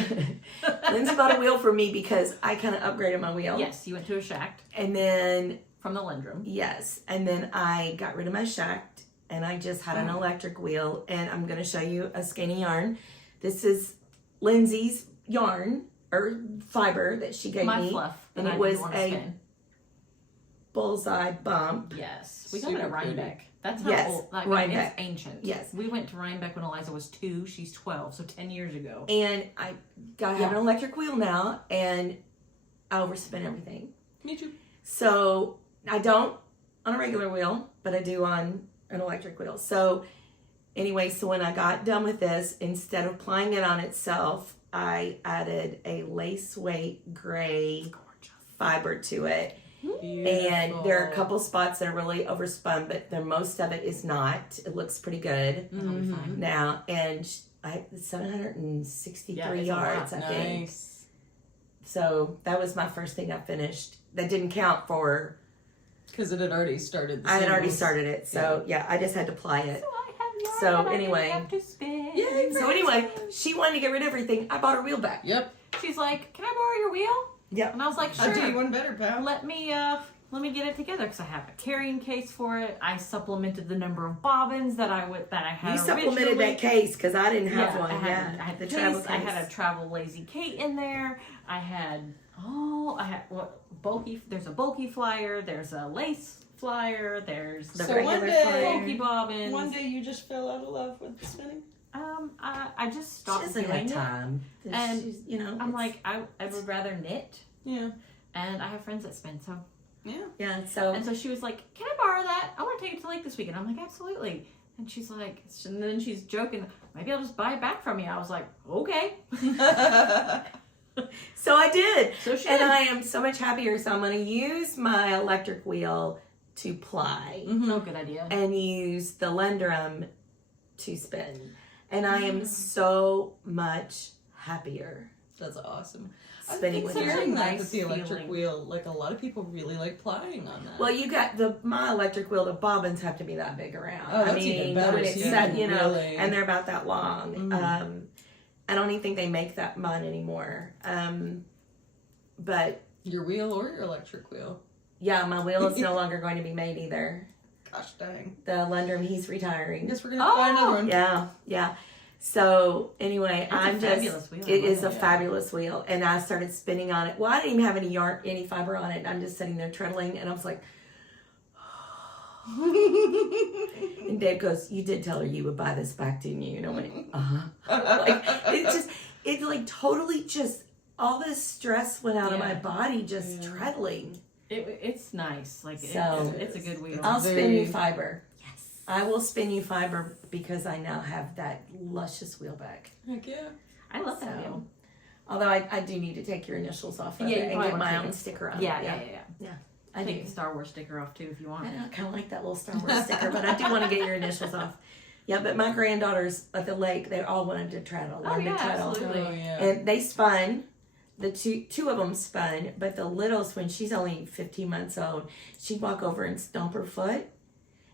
Lindsey bought a wheel for me because I kind of upgraded my wheel. Yes, you went to a shack And then, from the Lindrum. yes. And then I got rid of my shaft and I just had an electric wheel. And I'm going to show you a skeiny yarn. This is Lindsey's yarn or fiber that she gave My me. fluff. And that it I was didn't want to a spin. bullseye bump. Yes. We got it Super at pretty. Rhinebeck. That's how Yes, old. Like, Rhinebeck. it's ancient. Yes. We went to Rhinebeck when Eliza was 2. She's 12, so 10 years ago. And I have an electric wheel now and I overspin everything. Me too. So I don't on a regular wheel, but I do on an electric wheel. So anyway, so when I got done with this, instead of applying it on itself, I added a lace weight gray fiber to it. And there are a couple spots that are really overspun, but most of it is not. It looks pretty good That'll be fine. now. And I 763 Yeah, it's a yards, lot. I think. Nice. So that was my first thing I finished. That didn't count for. Because it had already started. I had already started it, so yeah, I just had to apply it. So I have yarn So, that I anyway. didn't have to spin. Yay, So anyway, she wanted to get rid of everything. I bought her wheel back. Yep. She's like, "Can I borrow your wheel?" Yep. And I was like, I'll do you "Sure." one better, pal. Let me get it together because I have a carrying case for it. I supplemented the number of bobbins that I had. You supplemented originally. that case because I didn't have one. I had the the travel case. case. I had a travel lazy Kate in there. I had bulky. There's a bulky flyer. There's a lace flyer. There's The So regular one day- flyer. bulky bobbins. One day you just fell out of love with spinning. I just She stopped doesn't doing have it. time. And She's, you know, I'm it's- like, I would rather knit, Yeah. and I have friends that spin, so. Yeah. yeah. So And so she was like, "Can I borrow that? I want to take it to the lake this weekend." I'm like, "Absolutely." And she's like, and then she's joking, "Maybe I'll just buy it back from you." I was like, "Okay." so I did. So she And did. I am so much happier. So I'm going to use my electric wheel to ply No good idea. and use the Lendrum to spin. And I am so much happier That's awesome. spinning with Considering your that nice with the electric feeling. wheel, like a lot of people really like plying on that. Well, you got my electric wheel, the bobbins have to be that big around. Oh, that's even better, when so it's you set, can you know, really- and they're about that long. Mhm. I don't even think they make that mine anymore. But Your wheel or your electric wheel? yeah, my wheel is no longer going to be made either. Gosh dang. The Lendrum, he's retiring. Guess we're gonna buy another one. Yeah. So anyway, That's a I'm just. fabulous wheel. It is a Yeah. fabulous wheel, and I started spinning on it. Well, I didn't even have any yarn, any fiber on it. I'm just sitting there treadling, and I was like, and Dave goes, "You did tell her you would buy this back, didn't you?" And I went, Like it like totally just all this stress went out of my body just treadling. It's nice. Like So- it's a good wheel. I'll spin Very- you fiber. Yes, I will spin you fiber because I now have that luscious wheel back. Heck yeah. I love that So, wheel. although I do need to take your initials off of Yeah, it you and probably get want my to own take it. sticker on Yeah, it. yeah. I do. Take the Star Wars sticker off too if you want. I know, I kind of like that little Star Wars sticker, but I do want to get your initials off. Yeah, but my granddaughters at the lake, they all wanted to treadle, Oh, learn yeah, to treadle. absolutely. Oh yeah. And they spun. The two of them spun, but the littlest, when she's only 15 months old, she'd walk over and stomp her foot,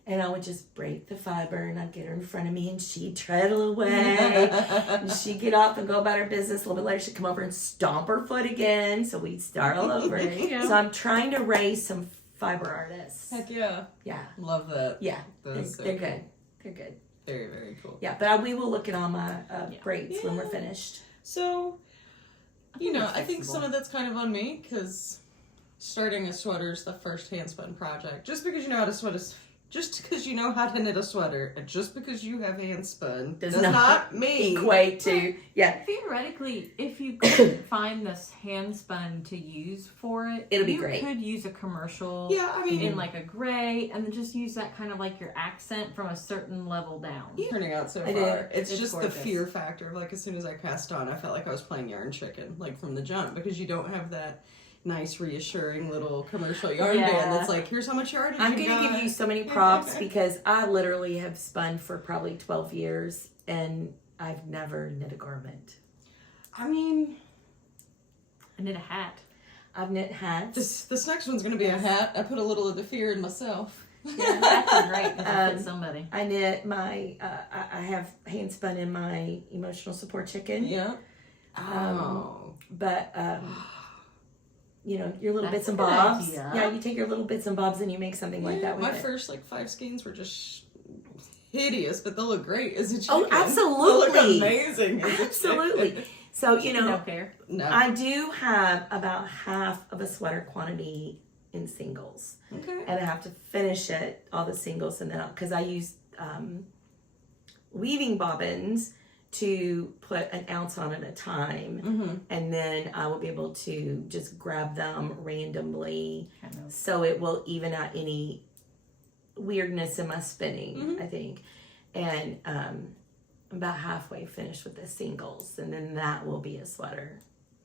and I would just break the fiber, and I'd get her in front of me, and she'd treadle away. And she'd get off and go about her business. A little bit later, she'd come over and stomp her foot again, so we'd start all over. There you go. So I'm trying to raise some fiber artists. Heck yeah. Yeah, Love that. yeah, That's so they're cool. good. They're good. Very, very cool. Yeah, but we will look at all my braids when we're Yeah. finished. So, you know, it's I think fixable. some of that's kind of on me because starting a sweater is the first hand spun project. Just because you know how to just because you know how to knit a sweater, and just because you have hand spun does not mean Equate to, yeah, Theoretically, if you could find this hand spun to use for it, It'll be you great. could use a commercial Yeah, I mean, in like a gray, and then just use that kind of like your accent from a certain level down. turning out so I far. did. It's It's just gorgeous. the fear factor of like as soon as I cast on, I felt like I was playing yarn chicken, like from the jump, because you don't have that nice reassuring little commercial yarn Yeah. band that's like, here's how much yardage I'm you going to got. give you so many props because I literally have spun for probably 12 years and I've never knit a garment. I mean, I knit a hat. I've knit hats. this next one's gonna be a hat. I put a little of the fear in myself. Yeah, hats are great because it fits somebody. I knit my, I have hand spun in my emotional support chicken. Yeah. But, you know, your little That's bits and a good bobs. idea. Yeah, you take your little bits and bobs and you make something like that with my it. first like 5 skeins were just hideous, but they'll look great as a chicken. Oh, absolutely. They'll look amazing as a Absolutely. chicken. So, you know, Don't care. No. I do have about half of a sweater quantity in singles. Okay. And I have to finish it, all the singles, and then because I use weaving bobbins to put an ounce on at a time, Mm-hmm. and then I will be able to just grab them randomly, Kind of. so it will even out any weirdness in my spinning. Mhm. I think, and I'm about halfway finished with the singles, and then that will be a sweater.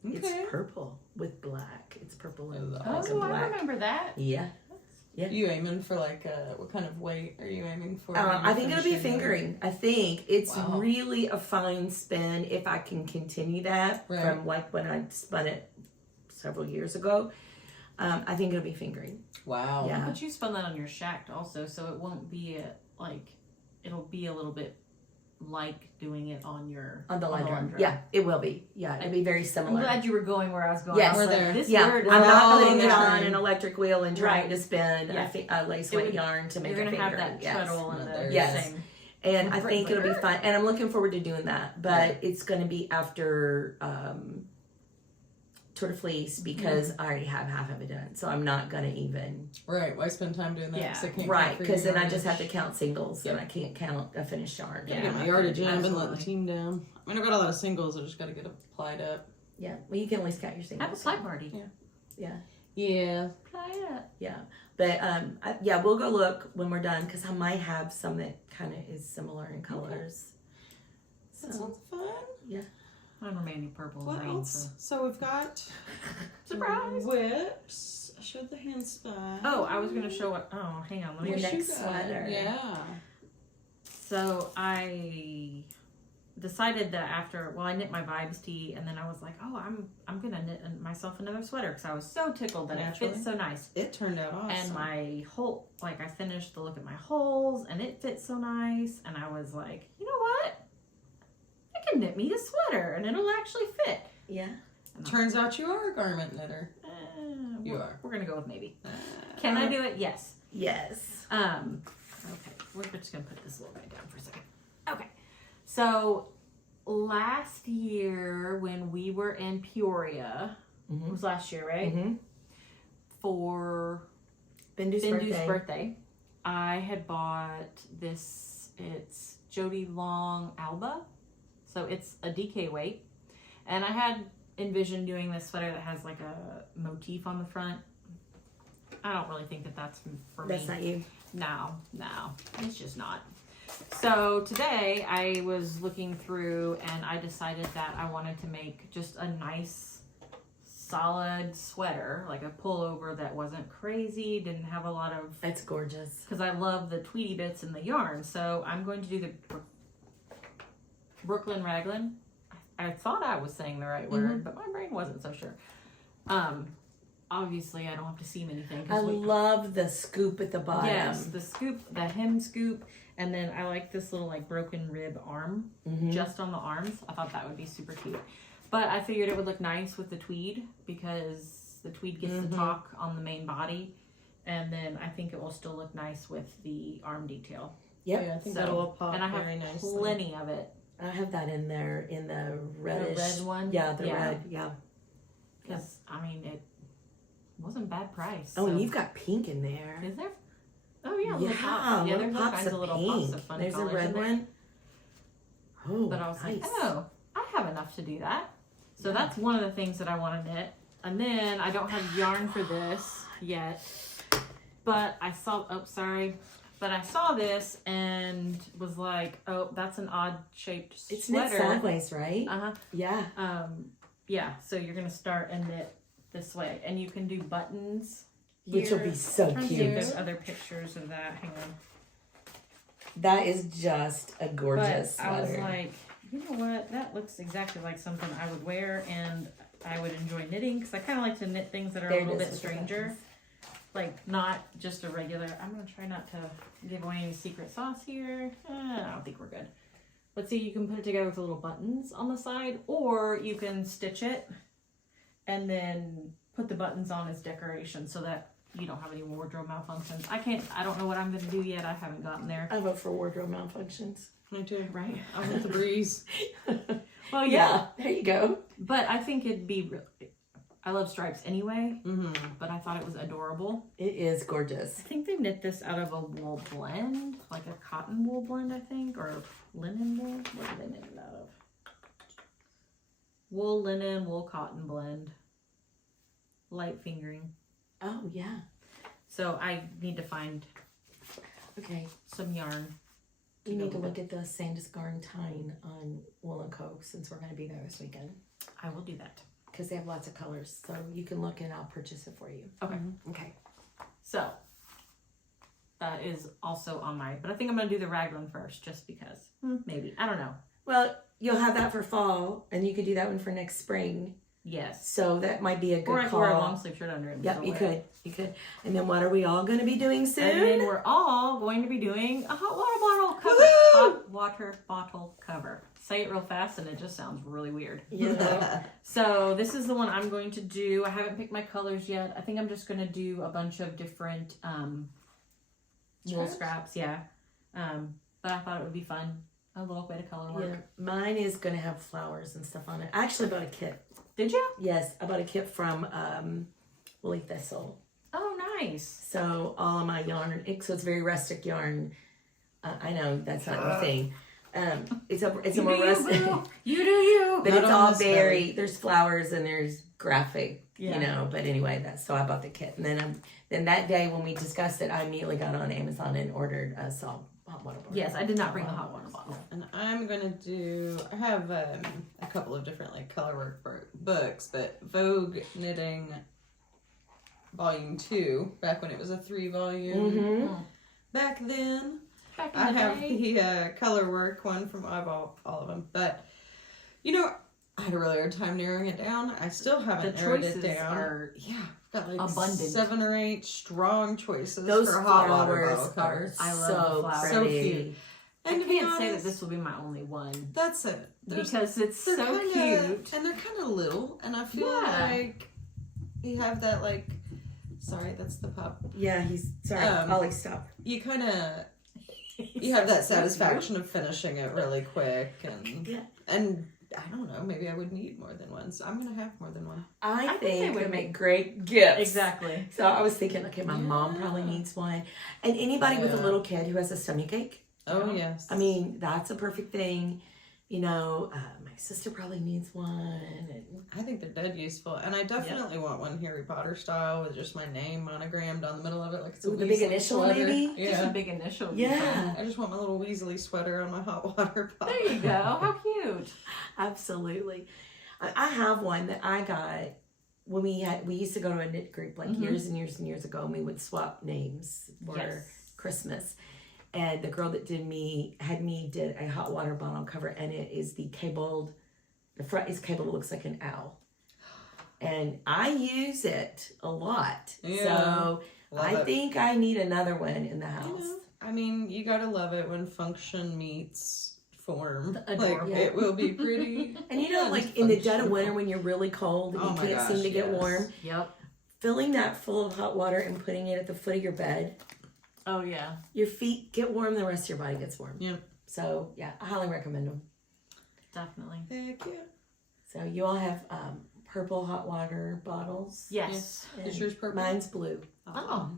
Okay. It's purple with black. It's purple and Oh, black. Oh, I remember that. Yeah. You aiming for like what kind of weight are you aiming for? I think it'll be a finishing fingering. I think it's Wow. really a fine spin if I can continue that Right. from like when I spun it several years ago. I think it'll be fingering. Wow. Yeah. But you spun that on your shacked also, so it won't be it'll be a little bit like doing it on your On the line drum. line drum. Yeah, it will be. Yeah, it'll be very I'm similar. glad you were going where I was going. Yes. I was We're like, there. This Yeah, word I'm is not all putting on it the on train. an electric wheel and trying Right. to spin Yeah. a lace It weight would- yarn to make You're a gonna have fingering. that Yes. treadle and the Yes. same. And I think it'll be Like- fun. And I'm looking forward to doing that. But it's going to be after Tour de Fleece because I already have half of it done. So I'm not going to even. Right. Why spend time doing that? Yeah. 'Cause I can't Right. count for Because your then I just have to yardage. count singles and Yep. I can't count a finished yarn. Gotta get Yeah. my yardage in. I've been letting the Absolutely. team down. I mean, I've got a lot of singles. I just got to get applied up. Yeah. Well, you can always count your singles. Have a slide party. Yeah. Yeah. Play it. Yeah. But we'll go look when we're done because I might have some that kind of is similar in colors. That So, sounds fun. I'm remaining purple What and green. else? So we've got Surprise! whips. Show the hand spot. Oh, I was gonna show it. Oh, hang on. Let me. Your What next you got? sweater. Yeah. So I decided that after, I knit my Vibes tee, and then I was like, oh, I'm gonna knit myself another sweater because I was so tickled that Naturally. it fits so nice. It turned out awesome. And my whole, like, I finished the look at my holes, and it fits so nice, and I was like, you know what? I can knit me a sweater, and it'll actually fit. Yeah. Turns out you are a garment knitter. You are. We're gonna go with maybe. Can I do it? Yes. Yes. Okay, we're just gonna put this little guy down for a second. Okay, so last year when we were in Peoria, it was last year, right? Mm-hmm. For Bindu's birthday, I had bought this. It's Jody Long Alba, so it's a DK weight, and I had envisioned doing this sweater that has like a motif on the front. I don't really think that that's for me. That's not you. No, it's just not. So today I was looking through and I decided that I wanted to make just a nice solid sweater, like a pullover that wasn't crazy, didn't have a lot of... It's gorgeous. Because I love the tweedy bits in the yarn. So I'm going to do the Brooklyn Raglan. I thought I was saying the right word, but my brain wasn't so sure. Obviously, I don't have to seam anything. I love the scoop at the bottom. Yes, the scoop, the hem scoop, and then I like this little like broken rib arm, just on the arms. I thought that would be super cute. But I figured it would look nice with the tweed because the tweed gets the talk on the main body. And then I think it will still look nice with the arm detail. Yep. Yeah, I think that'll pop and I have very nicely. plenty of it. I have that in there in the reddish. The red one? Yeah, the red. Yeah. Because, I mean, it wasn't bad price. Oh, so. and you've got pink in there. Is there? Oh, yeah. Little Yeah, pops. Yeah, there's all pops kinds of of little pink. pops of fun There's a colors red in there. one. Oh, But I was nice. like, oh, I have enough to do that. So that's one of the things that I want to knit. And then I don't have yarn for this yet. But I saw, But I saw this and was like, oh, that's an odd shaped sweater. It's knit sideways, right? Uh-huh. Yeah. Yeah, so you're going to start and knit this way. And you can do buttons. Which will be so I'm trying to see if cute. there's other pictures of that. Hang on. That is just a gorgeous But I was sweater. like, you know what? That looks exactly like something I would wear and I would enjoy knitting because I kind of like to knit things that are There a it little is bit with the stranger. buttons. Like, not just a regular. I'm going to try not to give away any secret sauce here. I don't think we're good. Let's see, you can put it together with little buttons on the side, or you can stitch it and then put the buttons on as decoration so that you don't have any wardrobe malfunctions. I don't know what I'm going to do yet. I haven't gotten there. I vote for wardrobe malfunctions. Me too. Right? I want the breeze. Well, yeah. There you go. But I think it'd be really... I love stripes anyway, Mm-hmm. but I thought it was adorable. It is gorgeous. I think they knit this out of a wool blend, like a cotton wool blend, I think, or linen wool. What do they knit it out of? Wool, linen, wool, cotton blend. Light fingering. Oh, yeah. So I need to find Okay. some yarn. You need to look at the Sandusgarn Tyne on Wool & Co. since we're going to be there this weekend. I will do that. Because they have lots of colors. So you can look and I'll purchase it for you. Okay. Okay. So that is also on my, but I think I'm going to do the Raglan first just because. Maybe. I don't know. Well, you'll have that for fall and you could do that one for next spring. Yes. So that might be a Or good I call. could wear a long sleeve shirt under it. and Yep, still you wear could. it. You could. And then what are we all going to be doing soon? And then we're all going to be doing a hot water bottle cover. Woohoo! Hot water bottle cover. Say it real fast and it just sounds really weird. Yeah. So this is the one I'm going to do. I haven't picked my colors yet. I think I'm just going to do a bunch of different wool scraps. Yeah. But I thought it would be fun. A little bit of color work. Yeah. Mine is going to have flowers and stuff on it. I actually bought a kit. Did you? Yes, I bought a kit from Woolly Thistle. Oh, nice. So all of my yarn, so it's very rustic yarn. I know that's not your thing. It's a more rustic. You do you. But Not it's on all this very, belly. there's flowers and there's graphic, Yeah. you know. But anyway, so I bought the kit. And then that day when we discussed it, I immediately got on Amazon and ordered a hot water bottle. Yes, I did not bring the hot water bottle. And I'm gonna do. I have a couple of different like color work books, but Vogue Knitting volume 2, back when it was a 3-volume. Mm-hmm. Back then. Back in I the have day. the color work one from, I have all of them. But, you know, I had a really hard time narrowing it down. I still haven't The narrowed it choices down. are Yeah, I've got like abundant. 7 or 8 strong choices Those for hot water flowers bottle are covers. I love so the flowers. So pretty. cute. I And to be can't say that honest, this will be my only one that's it. because it's They're so kinda, cute. and they're kind of little, and I feel Yeah. like you have that like. Sorry, that's the pup. Yeah, he's sorry. Ollie, stop. You kind of you have that satisfaction of finishing it really quick, and I don't know, maybe I would need more than one. So I'm gonna have more than one. I think think they it would would make great gifts. Exactly. So I was thinking, okay, my mom probably Yeah. needs one, and anybody with a Yeah. little kid who has a stomach ache. Oh yes. I mean, that's a perfect thing. You know, my sister probably needs one. And I think they're dead useful, and I definitely want one Harry Potter style with just my name monogrammed on the middle of it, like it's a Ooh, the big Weasley initial, sweater. maybe? Just a Yeah. big initial. Yeah. I just want my little Weasley sweater on my hot water bottle. There you go. How cute. absolutely. I have one that I got when we used to go to a knit group like years and years and years ago, and we would swap names for Yes. Christmas. And the girl that did a hot water bottle cover, and it is the front is cabled, it looks like an owl. And I use it a lot. Yeah. So Love I it. think I need another one in the You house. know, I mean, you gotta love it when function meets form. Adorable. Like, it will be pretty. And you know, like in the dead of winter when you're really cold and Oh you my can't seem gosh, to get yes. warm, Yep. filling that full of hot water and putting it at the foot of your bed, Oh yeah. your feet get warm, the rest of your body gets warm. Yeah. So yeah, I highly recommend them. Definitely. Heck yeah. So you all have purple hot water bottles. Yes. And Is yours purple? Mine's blue. Oh.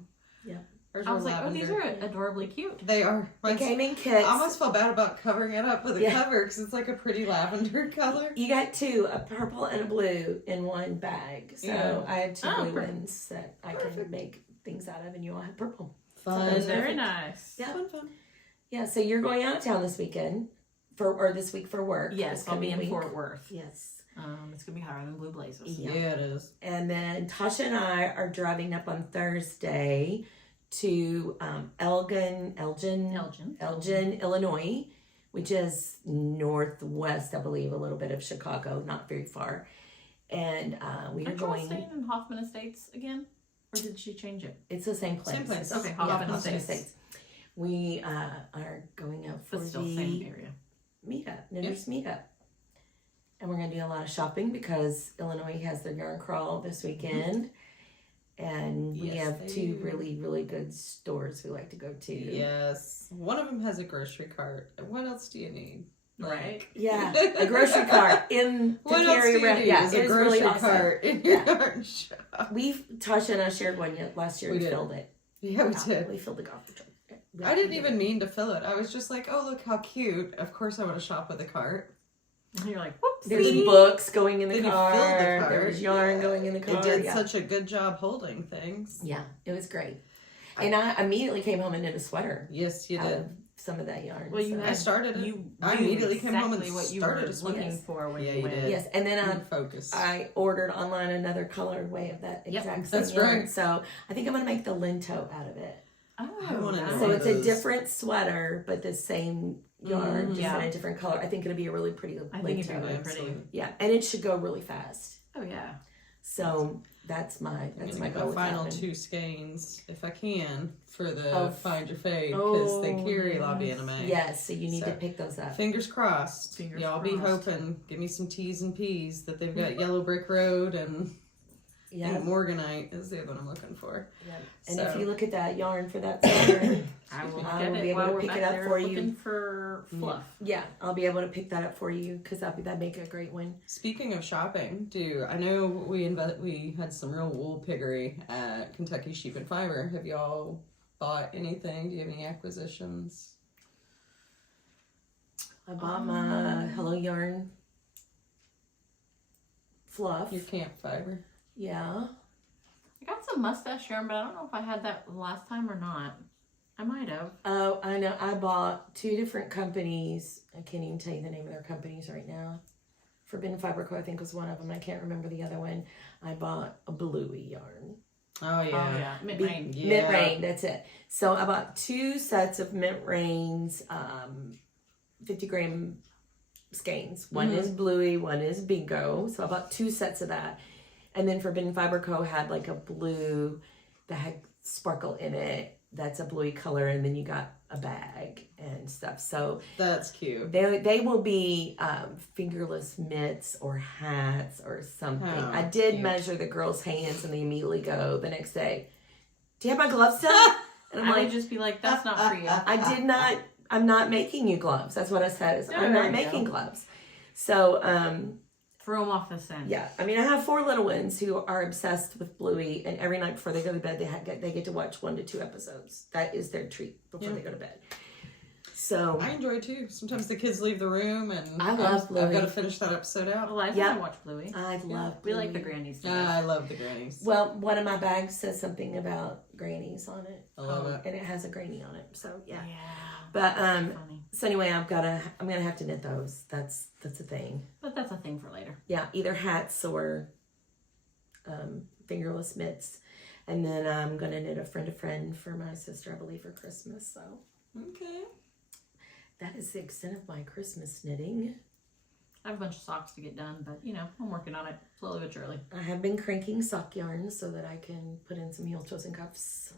Yeah. Ours I are was like, oh, these are lavender. adorably cute. They are. They Mine's- came in kits. I almost feel bad about covering it up with a Yeah. cover because it's like a pretty lavender color. You got two, a purple and a blue in one bag. So Yeah. I have two Oh, blue perfect. ones that I can Perfect. make things out of, and you all have purple. Fun. Very nice. Yeah. Fun. Yeah, so you're going out of town this weekend or this week for work. Yes, this I'll be coming in week. Fort Worth. Yes. It's gonna be hotter than Blue Blazes. Yeah. Yeah, it is. And then Tasha and I are driving up on Thursday to Elgin, Illinois, which is northwest, I believe, a little bit of Chicago, not very far. And we are Are y'all going. staying in Hoffman Estates again, or did she change it? It's the same place. Same place. Okay, Yeah, Hoffman Hoffman Estates. Estates. We are going out for But still, the same area. meetup, Knitters meetup. And we're going to do a lot of shopping because Illinois has their yarn crawl this weekend. And we Yes, have they two do. really, really good stores we like to go to. Yes. One of them has a grocery cart. What else do you need? Right. Yeah, a grocery cart in to What else carry do you around. need? Yeah, is it a is grocery really awesome. cart in your Yeah. yarn shop. Tasha and I shared one last year We and did. filled it. Yeah, we Yeah, did. We filled the golf truck. Yeah, I didn't we did. even mean to fill it. I was just like, oh, look how cute. Of course I want to shop with a cart. And you're like, whoops. There's books going in the Then you car. filled the cart. There was yarn going in the car. It did yeah. such a good job holding things. Yeah, it was great. And I immediately came home and knit a sweater Yes, you out did. of some of that yarn. Well, you so- I started it. You I knew immediately came home and exactly what you started were a swim. looking Yes. for when Yeah, you you went. did. Yes, and then Focus. I ordered online another colorway of that Yep, exact that's same yarn. right. So I think I'm gonna make the linto out of it. Oh, I wanna know nice. So one it's of a those. different sweater, but the same yarn, just Yeah. in a different color. I think it'll be a really pretty I think it'd be linto. really Absolutely. pretty. Yeah, and it should go really fast. Oh yeah. So that's my I'm goal. gonna get my with that final one. 2 skeins if I can for the Oh. Find Your Fade because they Oh, carry yes. Lobby Anime. Yes, so you need to So, pick those up. Fingers crossed. Fingers Y'all be crossed. hoping. Give me some T's and P's that they've got Yellow Brick Road and Yeah. Morganite is the other one I'm looking for. Yeah. And So- if you look at that yarn for that sweater, I will I get will it be able while to we're pick back it up there for you. looking for fluff. yeah, I'll be able to pick that up for you because that'd make a great one. Speaking of shopping, I know we had some real wool piggery at Kentucky Sheep and Fiber. Have y'all bought anything? Do you have any acquisitions? I bought my Hello Yarn fluff. Your camp fiber. Yeah. I got some mustache yarn, but I don't know if I had that last time or not. I might have. Oh, I know. I bought 2 different companies. I can't even tell you the name of their companies right now. Forbidden Fiber Co. I think was one of them. I can't remember the other one. I bought a bluey yarn. Oh yeah. Oh yeah, mint rain. Yeah. Mint rain, that's it. So I bought 2 sets of mint rains, 50-gram skeins. One is bluey, one is bingo. So I bought 2 sets of that. And then Forbidden Fiber Co. had like a blue that had sparkle in it. That's a bluey color. And then you got a bag and stuff. So That's cute. they will be fingerless mitts or hats or something. Oh, I did cute. measure the girls' hands and they immediately go the next day, do you have my gloves still? And I'm I like, would just be like, that's not for you. I did not, I'm not making you gloves. That's what I said. Is I'm There not you making go. gloves. So, Throw them off the scent. yeah. I mean, I have 4 little ones who are obsessed with Bluey, and every night before they go to bed, they get to watch 1 to 2 episodes. That is their treat before they go to bed. So I enjoy it too. Sometimes the kids leave the room and I love I've Bluey. got to finish that episode out. Well, I Yeah. watch Bluey. I love We like the Bluey. grannies. the I best. love the grannies. Well, one of my bags says something about grannies on it. I love it. And it has a granny on it. So yeah. Yeah. But Funny. so anyway, I'm gonna have to knit those. That's a thing. But that's a thing for later. Yeah, either hats or fingerless mitts. And then I'm gonna knit a friend for my sister, I believe, for Christmas. So Okay. that is the extent of my Christmas knitting. I have a bunch of socks to get done, but I'm working on it slowly but surely. I have been cranking sock yarns so that I can put in some heel toes and cuffs.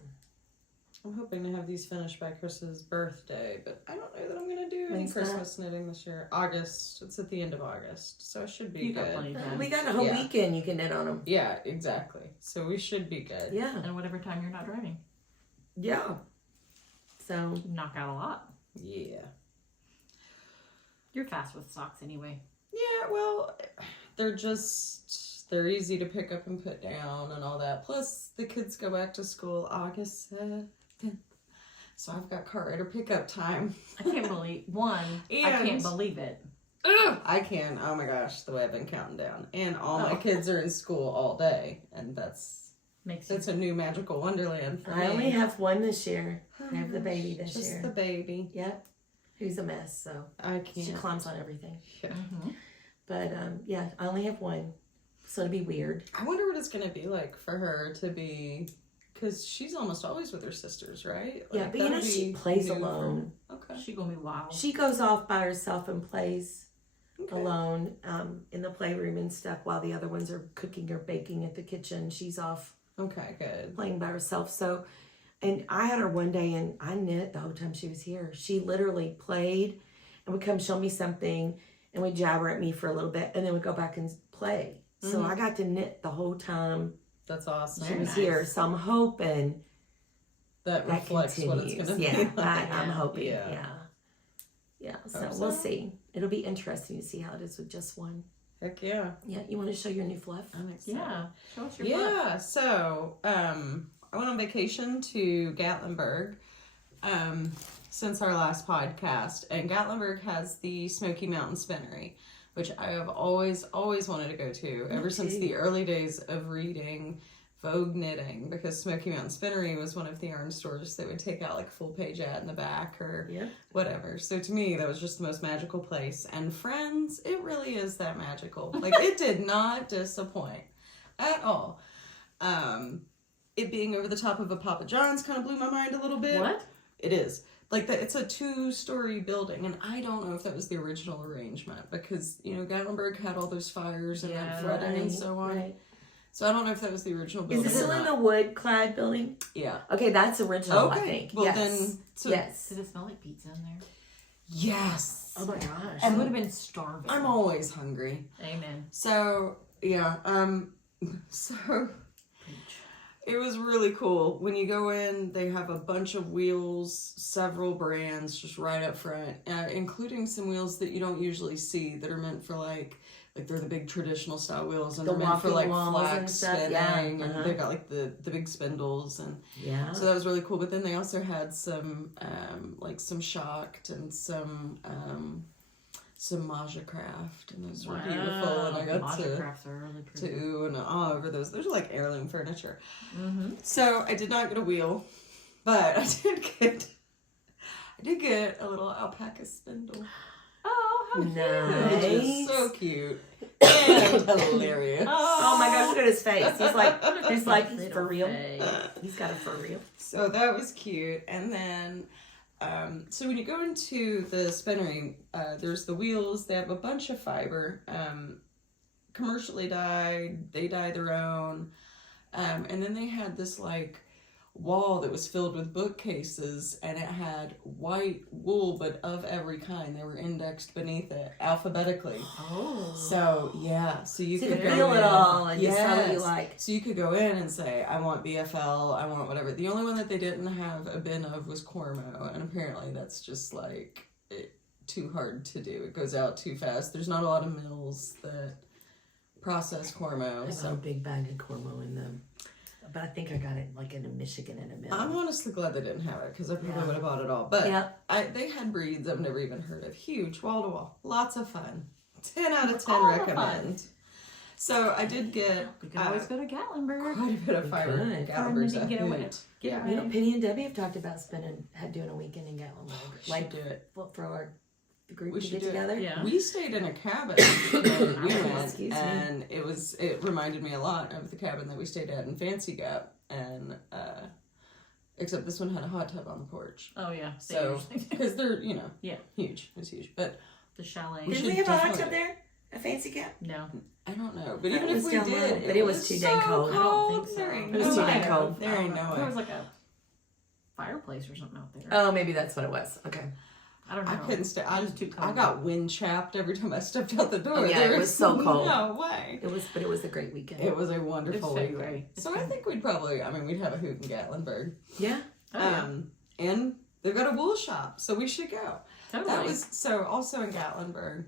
I'm hoping to have these finished by Chris's birthday, but I don't know that I'm going to do any When's that? Christmas knitting this year. August. It's at the end of August, so it should be You got good. plenty of time. We got a whole Yeah. weekend you can knit on them. Yeah, exactly. So we should be good. Yeah, And whatever time you're not driving. yeah. So You knock out a lot. Yeah. You're fast with socks anyway. Yeah, well, they're easy to pick up and put down and all that. Plus, the kids go back to school August 7th. So I've got car rider pickup time. I can't believe I And- can't believe it. Ugh, I can. Oh my gosh, the way I've been counting down. And all my kids are in school all day. And that's Makes you a new magical wonderland for me. I only have one this year. I have the baby this Just year. the baby. Yep. Who's a mess, so I she can't. climbs on everything. Yeah. But yeah, I only have one. So it'll be weird. I wonder what it's going to be like for her to be... Because she's almost always with her sisters, right? Yeah, Like, but you know, that'll she be plays new for her. alone. Okay. She gonna be wild. She goes off by herself and plays Okay. alone in the playroom and stuff while the other ones are cooking or baking at the kitchen. She's off Okay, good. playing by herself. So, and I had her one day and I knit the whole time she was here. She literally played and would come show me something and would jabber at me for a little bit and then would go back and play. So I got to knit the whole time That's awesome. she Very was nice. here. So I'm hoping That that reflects what it's continues. going to Yeah, be like. I'm hoping. Yeah. Yeah. So Hope we'll so. see. It'll be interesting to see how it is with just one. Heck yeah. Yeah. You want to show your new fluff? I'm excited. Yeah. Show us your fluff. Yeah, so I went on vacation to Gatlinburg since our last podcast, and Gatlinburg has the Smoky Mountain Spinnery, which I have always wanted to go to ever since too. the early days of reading Vogue Knitting, because Smoky Mountain Spinnery was one of the yarn stores that would take out like a full page ad in the back or Yeah. whatever. So to me, that was just the most magical place. And friends, it really is that magical. Like, it did not disappoint at all. It being over the top of a Papa John's kind of blew my mind a little bit. What? It is. Like, that, it's a 2-story building, and I don't know if that was the original arrangement, because, Gatlinburg had all those fires and that flooding and so on. Right. So I don't know if that was the original Is building it still or in not. the wood-clad building? Yeah. Okay, that's original, I Okay. think. Well, yes. then... So, yes. Did it smell like pizza in there? Yes. Oh my gosh. I would have been starving. I'm always hungry. Amen. So, yeah. So... It was really cool. When you go in, they have a bunch of wheels, several brands just right up front, including some wheels that you don't usually see that are meant for like they're the big traditional style wheels, and The they're meant for like walking walls and flax stuff, spinning, yeah, and they've got like the big spindles, and Yeah. so that was really cool. But then they also had some like some shocked and some Maja craft, and those were beautiful, and I got Maja crafts are really pretty. and all over those. Those are like heirloom furniture. Mm-hmm. So I did not get a wheel, but I did get a little alpaca spindle, Oh, how cute. Nice. which is so cute. Hilarious. Oh my gosh, look at his face. He's like, he's for real. Face. He's got it for real. So that was cute. And then, so when you go into the spinnery, there's the wheels. They have a bunch of fiber, commercially dyed. They dye their own. And then they had this like wall that was filled with bookcases, and it had white wool, but of every kind. They were indexed beneath it alphabetically. Oh. So yeah, so you So could you go could feel in. it all and Yes. decide what you like. So you could go in and say, I want BFL, I want whatever. The only one that they didn't have a bin of was Cormo, and apparently that's just like too hard to do. It goes out too fast. There's not a lot of mills that process Cormo. I have So a big bag of Cormo in them. But I think I got it like in Michigan in a mill. I'm honestly glad they didn't have it, because I probably Yeah. would have bought it all. But Yeah. they had breeds I've never even heard of. Huge, wall to wall. Lots of fun. 10 out of 10 All the recommend. So I did get We could always go to Gatlinburg. quite a bit of We fiber. could. Gatlinburg's Fun a to get away. hoot. Yeah. You know, Penny and Debbie have talked about doing a weekend in Gatlinburg. Should Like do it. for the group We to should get do it. together. Yeah. We stayed in a cabin when we went, Excuse me. and it reminded me a lot of the cabin that we stayed at in Fancy Gap, and except this one had a hot tub on the porch. Oh yeah. So because they're Yeah. huge, it was huge. But The chalet. We Did should we have a hot definitely- tub there? A fancy cap? No. I don't know. But That even if was we down did, low, but it was too dang so cold. I don't think so. There ain't It was no too dang way. cold. There ain't no There way. was like a fireplace or something out there. Oh, maybe that's what it was. Okay. I don't know. I couldn't stay. It was too cold. I got wind chapped every time I stepped out the door. Oh, yeah, There it was so cold. No way. But it was a great weekend. It was a wonderful It's weekend. February. It's So I fun. think we'd probably, we'd have a hoot in Gatlinburg. Yeah. Oh, yeah. And they've got a wool shop, so we should go. Totally. That was, so also in Gatlinburg,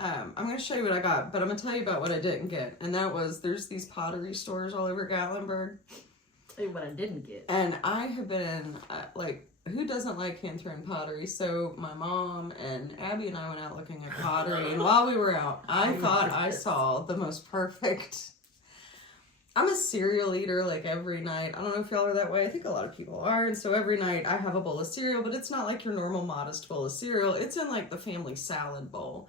I'm going to show you what I got, but I'm going to tell you about what I didn't get. And that was, there's these pottery stores all over Gatlinburg. Tell you what I didn't get. And I have been, who doesn't like hand-thrown pottery? So my mom and Abby and I went out looking at pottery, and while we were out, I thought I saw the most perfect. I'm a cereal eater like every night. I don't know if y'all are that way. I think a lot of people are. And so every night I have a bowl of cereal, but it's not like your normal modest bowl of cereal. It's in like the family salad bowl.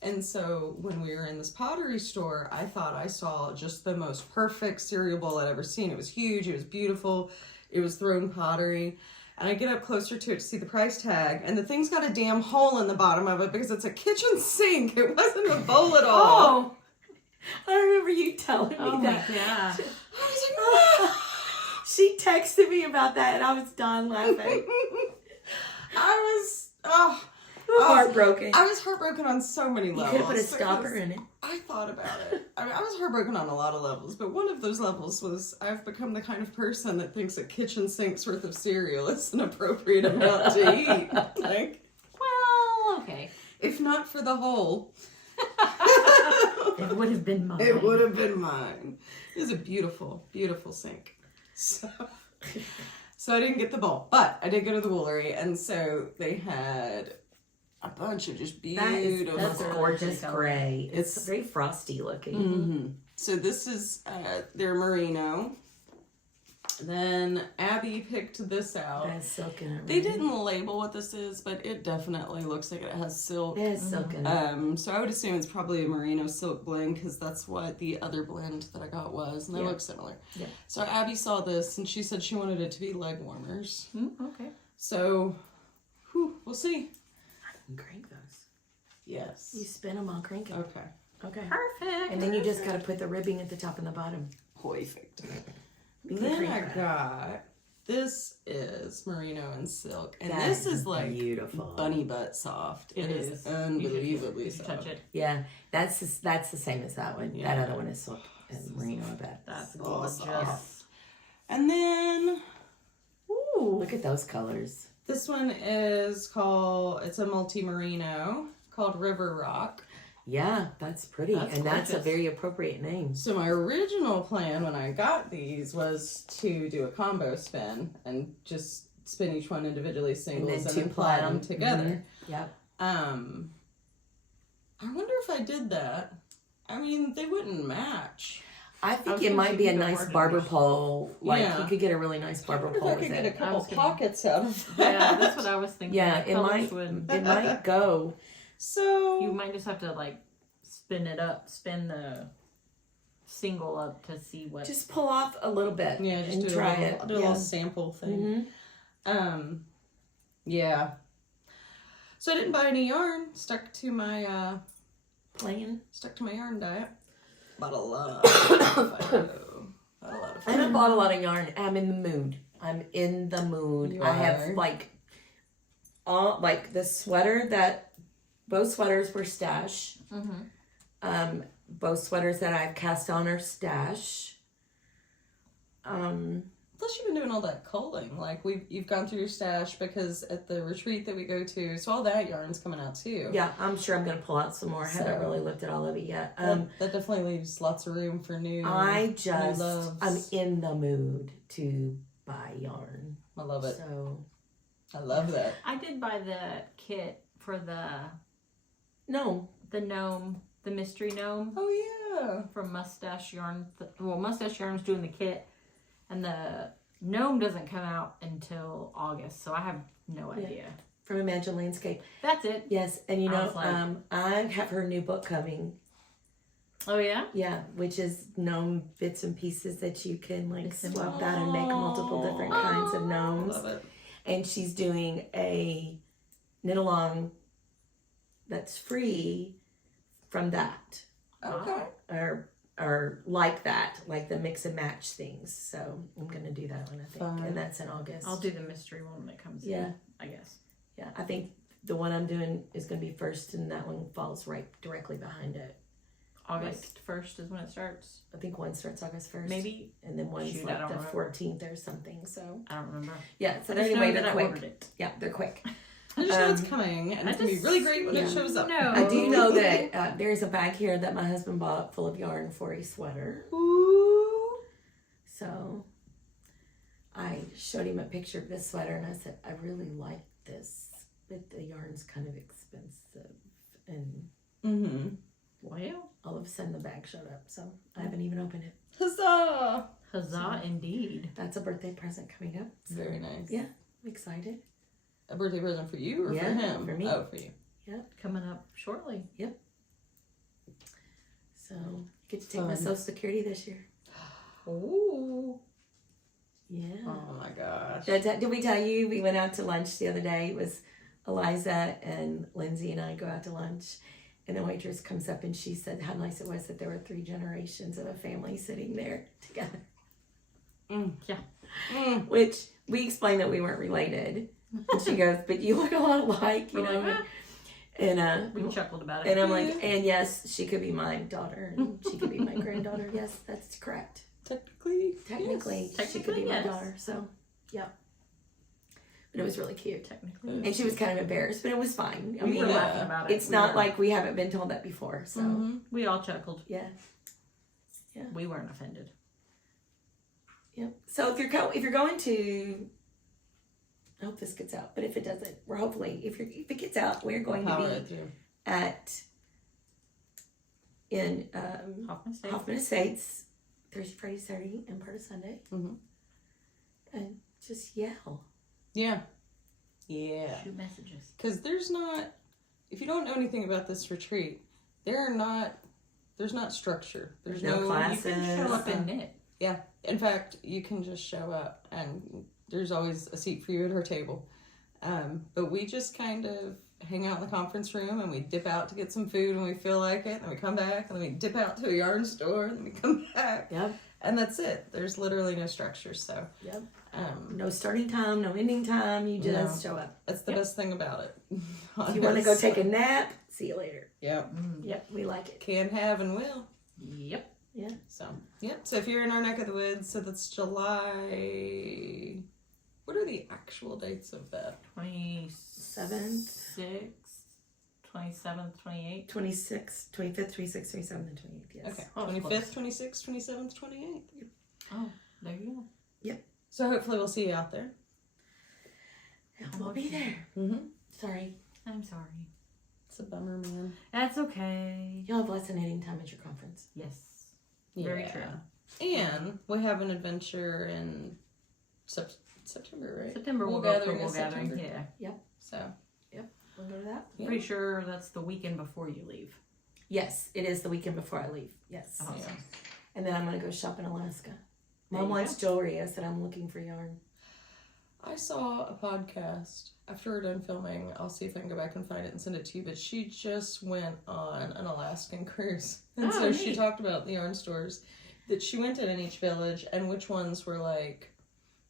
And so when we were in this pottery store, I thought I saw just the most perfect cereal bowl I'd ever seen. It was huge. It was beautiful. It was thrown pottery. And I get up closer to it to see the price tag, and the thing's got a damn hole in the bottom of it because it's a kitchen sink. It wasn't a bowl at all. Oh, I remember you telling me Oh my that. gosh. I was like, She texted me about that, and I was dying laughing. Heartbroken. I was heartbroken on so many You levels. could have put a stopper because in it. I thought about it. I was heartbroken on a lot of levels, but one of those levels was I've become the kind of person that thinks a kitchen sink's worth of cereal is an appropriate amount to eat. Like, Well, okay. if not for the hole, It would have been mine. it would have been mine. It was a beautiful, beautiful sink. So I didn't get the bowl, but I did go to the woolery, and so they had a bunch of just beautiful. That's a gorgeous color. gray. It's It's- very frosty looking. Mm-hmm. So this is their merino. Then Abby picked this out. It has silk in it. They right? didn't label what this is, but it definitely looks like it has silk. It has silk in it. So I would assume it's probably a merino silk blend because that's what the other blend that I got was, and they Yeah. look similar. Yeah. So Abby saw this and she said she wanted it to be leg warmers. Okay. So, we'll see. I can crank those. Yes. You spin them, I'll crank them. Okay. Okay. Perfect. And then you just got to put the ribbing at the top and the bottom. Perfect. We can Then crank I that. got this is merino and silk, and That this is is like beautiful. bunny butt soft. It is is. unbelievably You should soft. touch it. Yeah, that's the same as that one. Yeah. That other one is silk and merino, I bet. That's So gorgeous. soft. And then Ooh, look at those colors. this one is it's a multi merino called River Rock. Yeah, that's pretty. That's and that's a gorgeous. very appropriate name. So my original plan when I got these was to do a combo spin and just spin each one individually singles and then ply them together. Mm-hmm. Yep. I wonder if I did that. I mean, they wouldn't match. I think was it gonna might say be a you nice could barber order. pole. Like Yeah. you could get a really nice I barber wonder if pole I with could get a it. couple was gonna- pockets out of Yeah, that. that's what I was thinking. Yeah, The it colors might. would- It might go. So You might just have to like spin the single up to see what. Just pull off a little bit. Yeah, just and do try a little, it. do a little sample thing. Yeah. So I didn't buy any yarn. Stuck to my yarn diet. Bought a lot. I haven't bought a lot of yarn. I'm in the mood. I have the sweater that both sweaters were stash. Both sweaters that I've cast on are stash. Plus you've been doing all that culling. Like you've gone through your stash because at the retreat that we go to, so all that yarn's coming out too. Yeah, I'm sure I'm gonna pull out some more. I haven't really looked at all of it yet. That definitely leaves lots of room for new. I'm in the mood to buy yarn. I love it. So I love that. I did buy the kit for the gnome, the mystery gnome. Oh yeah. From Mustache Yarn. Mustache Yarn's doing the kit, and the gnome doesn't come out until August, so I have no idea. From Imagine Landscape. That's it. Yes, and you know, I have her new book coming. Oh yeah? Yeah, which is gnome bits and pieces that you can swap out and make multiple different kinds of gnomes. Love it. And she's doing a knit along that's free from that. Okay. Or like that, like the mix and match things. So I'm gonna do that one, I think. Fun. And that's in August. I'll do the mystery one when it comes in, I guess. Yeah, I think the one I'm doing is gonna be first, and that one falls right directly behind it. August 1st is when it starts. I think one starts August 1st. Maybe. And then one's Shoot, like I don't the remember. 14th or something. So I don't remember. yeah, so I just anyway, know they're that I quick. ordered it. Yeah, they're quick. I just know it's coming, and it's gonna be really great when it shows up. No. I do know that there's a bag here that my husband bought full of yarn for a sweater. Ooh. So I showed him a picture of this sweater, and I said, I really like this, but the yarn's kind of expensive. And Well, all of a sudden the bag showed up, so I haven't even opened it. Huzzah! huzzah indeed. That's a birthday present coming up. So, Very nice. yeah, I'm excited. A birthday present for you or Yeah, for him? for me. Oh, for you. Coming up shortly. So get to take my Social Security this year. Ooh. Yeah. Oh my gosh. Did we tell you we went out to lunch the other day? It was Eliza and Lindsey and I go out to lunch, and the waitress comes up and she said how nice it was that there were 3 generations of a family sitting there together. Which we explained that we weren't related, and she goes, "But you look a lot alike," you know. And we chuckled about it. and I'm like, and yes, she could be my daughter, and she could be my granddaughter. Yes, that's correct. Technically, She could be my daughter. So, yeah. But it was really cute. Technically. And she was kind of embarrassed, but it was fine. I We mean, were laughing about it. it's not like we haven't been told that before. So, We all chuckled. yeah. We weren't offended. Yeah. So if you're going to, I hope this gets out, but if it doesn't, we're hopefully if it gets out, we're going to be in Hoffman Estates Thursday, Friday, Saturday, and part of Sunday, and just yell. Yeah. Shoot messages. Because there's not, if you don't know anything about this retreat, there's not structure. There's no classes. You can show up and knit. Yeah. In fact, you can just show up and there's always a seat for you at her table. But we just kind of hang out in the conference room and we dip out to get some food when we feel like it. And we come back and then we dip out to a yarn store and then we come back. Yep. And that's it. There's literally no structure. So, No starting time, no ending time. You just show up. That's the best thing about it. If you want to go take a nap, see you later. Yep. Yep, we like it. Can, have, and will. Yep. Yeah. So, yep. So if you're in our neck of the woods, so that's July. What are the actual dates of that? 27th, 27th, 28th. 26th, 25th, 26th, 27th, and 28th. Yes. Okay. Oh, 25th, 26th, 27th, 28th. Oh, there you go. Yep. So hopefully we'll see you out there. Yeah, we'll be there. Sorry. I'm sorry. It's a bummer, man. That's okay. You'll have lots of knitting time at your conference. Yes. Very true. And we have an adventure in September, right? September we'll go for Wool Gathering. Yeah. Yep. So. We'll go to that. Yeah. Pretty sure that's the weekend before you leave. Yes, it is the weekend before I leave. Yes. Awesome. Yeah. And then I'm going to go shop in Alaska. There Mom you wants jewelry. I said I'm looking for yarn. I saw a podcast. After we're done filming, I'll see if I can go back and find it and send it to you. But she just went on an Alaskan cruise. And Oh, so she neat. talked about the yarn stores that she went in each village and which ones were like,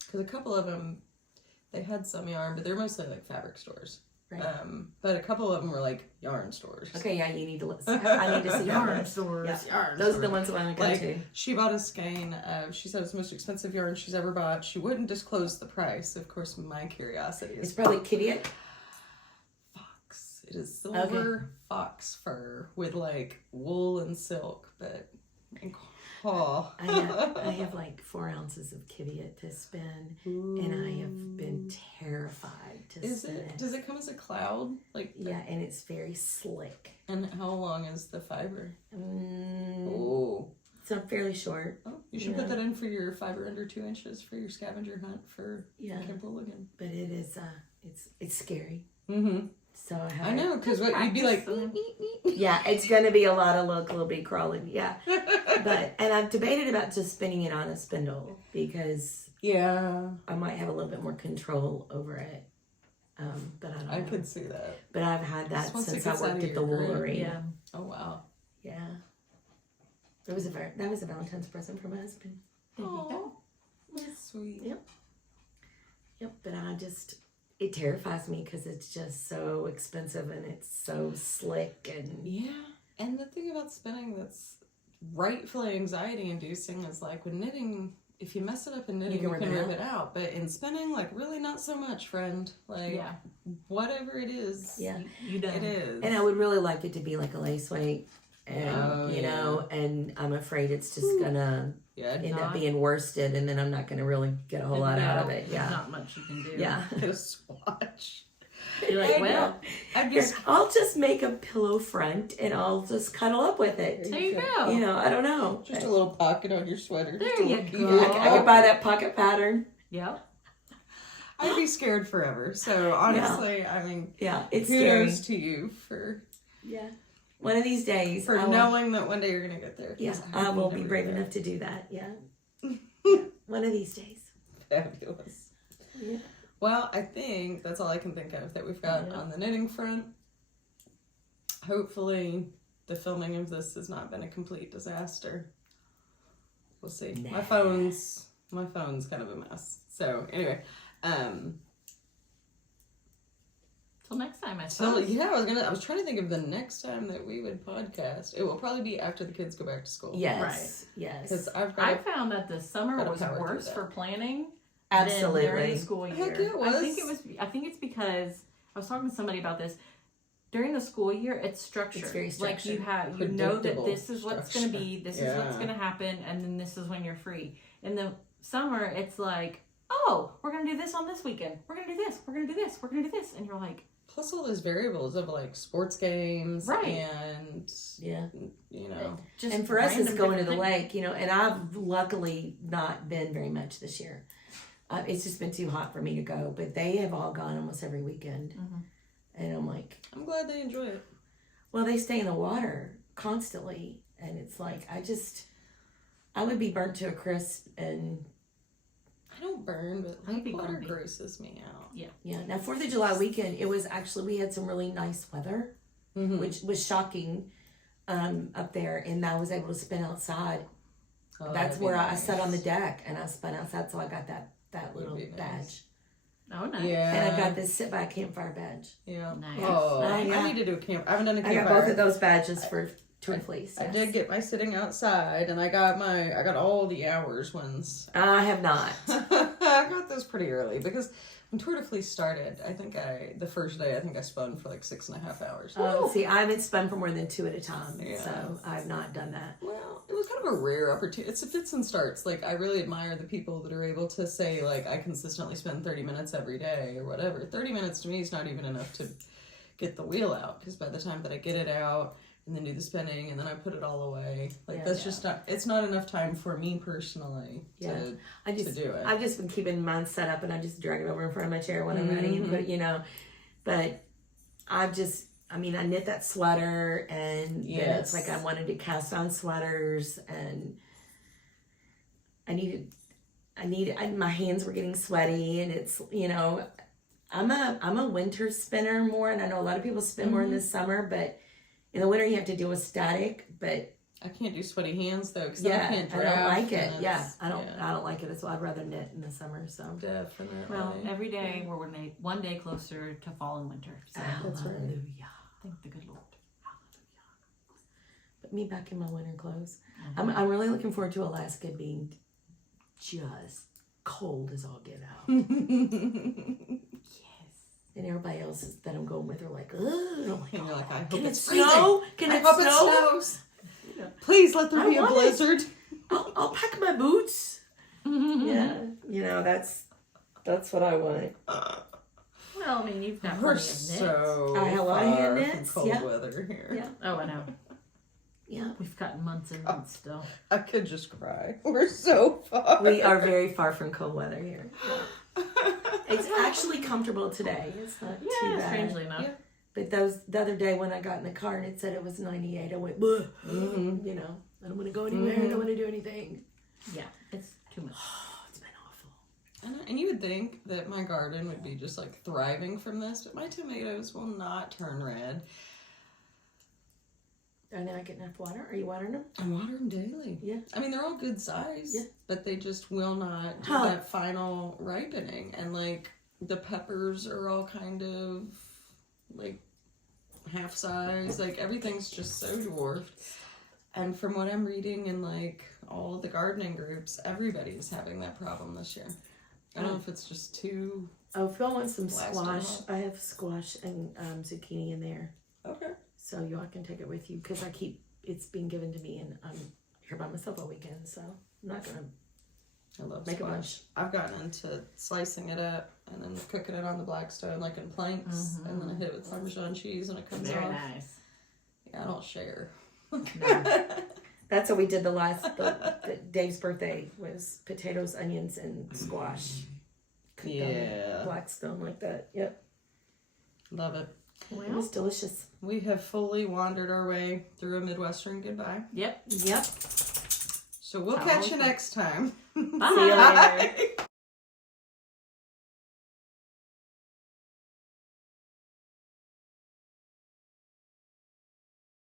because a couple of them, they had some yarn, but they're mostly like fabric stores. Right. But a couple of them were like yarn stores. Okay, yeah, you need to listen. I need to see Yarn yarn. stores. Yeah. Yarn Those are stores. the ones I want to go Like, to. she bought a skein of, she said it's the most expensive yarn she's ever bought. She wouldn't disclose the price. Of course, my curiosity It's is probably Kittiet. fox. It is silver fox fur with like wool and silk, but I have like 4 ounces of Kittiet to spin, and I have been terrified to spin it. Does it come as a cloud? Like Yeah, and it's very slick. And how long is the fiber? Oh, so fairly short. Oh, you should put that in for your fiber under 2 inches for your scavenger hunt for Camp Lilligan. But it is it's scary. Mm-hmm. So I know, because what you'd be like, yeah, it's gonna be a lot of little bee crawling. Yeah, and I've debated about just spinning it on a spindle because I might have a little bit more control over it. But I don't know. I could see that. But I've had that Just once since it I gets out worked of at the your grip. Lowry. Yeah. Oh wow. Yeah. That was a Valentine's present from my husband. Oh, that's sweet. Yep. But it terrifies me because it's just so expensive and it's so slick and Yeah, and the thing about spinning that's rightfully anxiety inducing is like with knitting, if you mess it up in knitting, you can rip it out. But in spinning, like really not so much, friend. Like whatever it is, You done. it is. And I would really like it to be like a lace weight. And you know, and I'm afraid it's just gonna end up being worsted, and then I'm not gonna really get a whole lot out of it. There's not much you can do. Yeah. Get a swatch. You're like, well, I'll just make a pillow front and I'll just cuddle up with it. there you go. You know, I don't know. Just a little pocket on your sweater. There just a you little go. keyhole. I could buy that pocket pattern. Yep. I'd be scared forever. So honestly, I mean, Yeah, it's scary. kudos to you for One of these days, knowing that one day you're gonna get there. Yeah, I will be brave enough to do that. Yeah. One of these days. Fabulous. Yeah. Well, I think that's all I can think of that we've got on the knitting front. Hopefully, the filming of this has not been a complete disaster. We'll see. Nah. My phone's kind of a mess. So anyway, Till next time, I so suppose. I was trying to think of the next time that we would podcast. It will probably be after the kids go back to school. Yes. Right. Yes. Because I found that the summer gotta was power through worse that. for planning Absolutely. than during the school year. Heck, it was. I think it's because I was talking to somebody about this. During the school year, it's structured. It's very Like you structured. know that Predictable this is what's going to be, this is what's Yeah. going to happen, and then this is when you're free. In the summer, it's like, oh, we're going to do this on this weekend. We're going to do this. We're going to do this. We're going to do this, and you're like, plus all those variables of like sports games Right. and you know. just And for us, it's random going to the different things. lake, you know, and I've luckily not been very much this year. It's just been too hot for me to go, but they have all gone almost every weekend. Mm-hmm. And I'm like, I'm glad they enjoy it. well, they stay in the water constantly. And it's like, I would be burnt to a crisp. And I don't burn, but I'd lake be water grumpy. grosses me out. yeah, now 4th of July weekend, it was actually, we had some really nice weather, Mm-hmm. which was shocking up there. And I was able to spin outside. Oh, That's that'd be where I nice. sat on the deck and I spun outside. So I got that little That'd be badge. nice. Oh, nice. Yeah. And I got this sit by a campfire badge. Yeah. Nice. Oh, Yeah. I need to do a camp. I haven't done a I got campfire. both of those badges for Twin Fleece. I yes. did get my sitting outside, and I got all the hours ones. I have not. I got those pretty early because when Tour de Fleece started, the first day I spun for like 6.5 hours. See, I haven't spun for more than 2 at a time, Yeah. so I've not done that. Well, it was kind of a rare opportunity. It's a fits and starts. Like, I really admire the people that are able to say, like, I consistently spend 30 minutes every day or whatever. 30 minutes to me is not even enough to get the wheel out, because by the time that I get it out and then do the spinning and then I put it all away, like, that's just not, it's not enough time for me personally to do it. I've just been keeping mine set up, and I just drag it over in front of my chair when I'm ready and put it, you know. But I I mean, I knit that sweater, and then it's Yes. like I wanted to cast on sweaters, and my hands were getting sweaty, and it's, you know, I'm a winter spinner more, and I know a lot of people spin more in the summer, but in the winter you have to deal with static, but I can't do sweaty hands though, because yeah, I can't I draft. don't like it. and Yeah, it's- I don't like it. So I'd rather knit in the summer. So Definitely. Well, every day we're one day closer to fall and winter. So That's right. hallelujah. thank the good Lord. Put me back in my winter clothes. I'm really looking forward to Alaska being just cold as all get out. And everybody else that I'm going with are like, ugh. And I'm like, And you're like, I hope can it it's snow? Can I it hope snow? it snows. Please let there I be a want it. blizzard. I'll pack my boots. Yeah, you know, that's what I want. Well, I mean, you've got We're plenty of knits. so I have a lot of hand far knits, from cold yeah. weather here. Yeah. Oh, I know. Yeah. We've got months and months still. I could just cry. We're so far. We are very far from cold weather here. It's actually comfortable today. It's not too Yeah, bad. strangely enough. Yeah. But the other day when I got in the car and it said it was 98, I went, "Bleh." Mm-hmm. You know, I don't want to go anywhere. I don't want to do anything. Yeah, it's too much. Oh, it's been awful. And you would think that my garden would be just like thriving from this, but my tomatoes will not turn red. Are they not getting enough water? Are you watering them? I water them daily. Yeah. I mean, they're all good size, Yeah. but they just will not do Huh. that final ripening. And like the peppers are all kind of like half size. Like everything's just so dwarfed. And from what I'm reading in like all the gardening groups, everybody's having that problem this year. I don't know if it's just too. Oh, Phil wants some Blast squash. them I have squash and zucchini in there. Okay. So y'all can take it with you because it's being given to me and I'm here by myself all weekend. So I'm not going to. I love Make a squash. bunch. I've gotten into slicing it up and then cooking it on the Blackstone like in planks, and then I hit it with Parmesan cheese and it comes Very off. nice. Yeah, I don't share. No. That's what we did the Dave's birthday was potatoes, onions, and squash. Cooked on Yeah. the Blackstone like that. Yep. Love it. It was delicious. We have fully wandered our way through a Midwestern goodbye. Yep. Yep. So we'll catch you next time. See you later. Bye.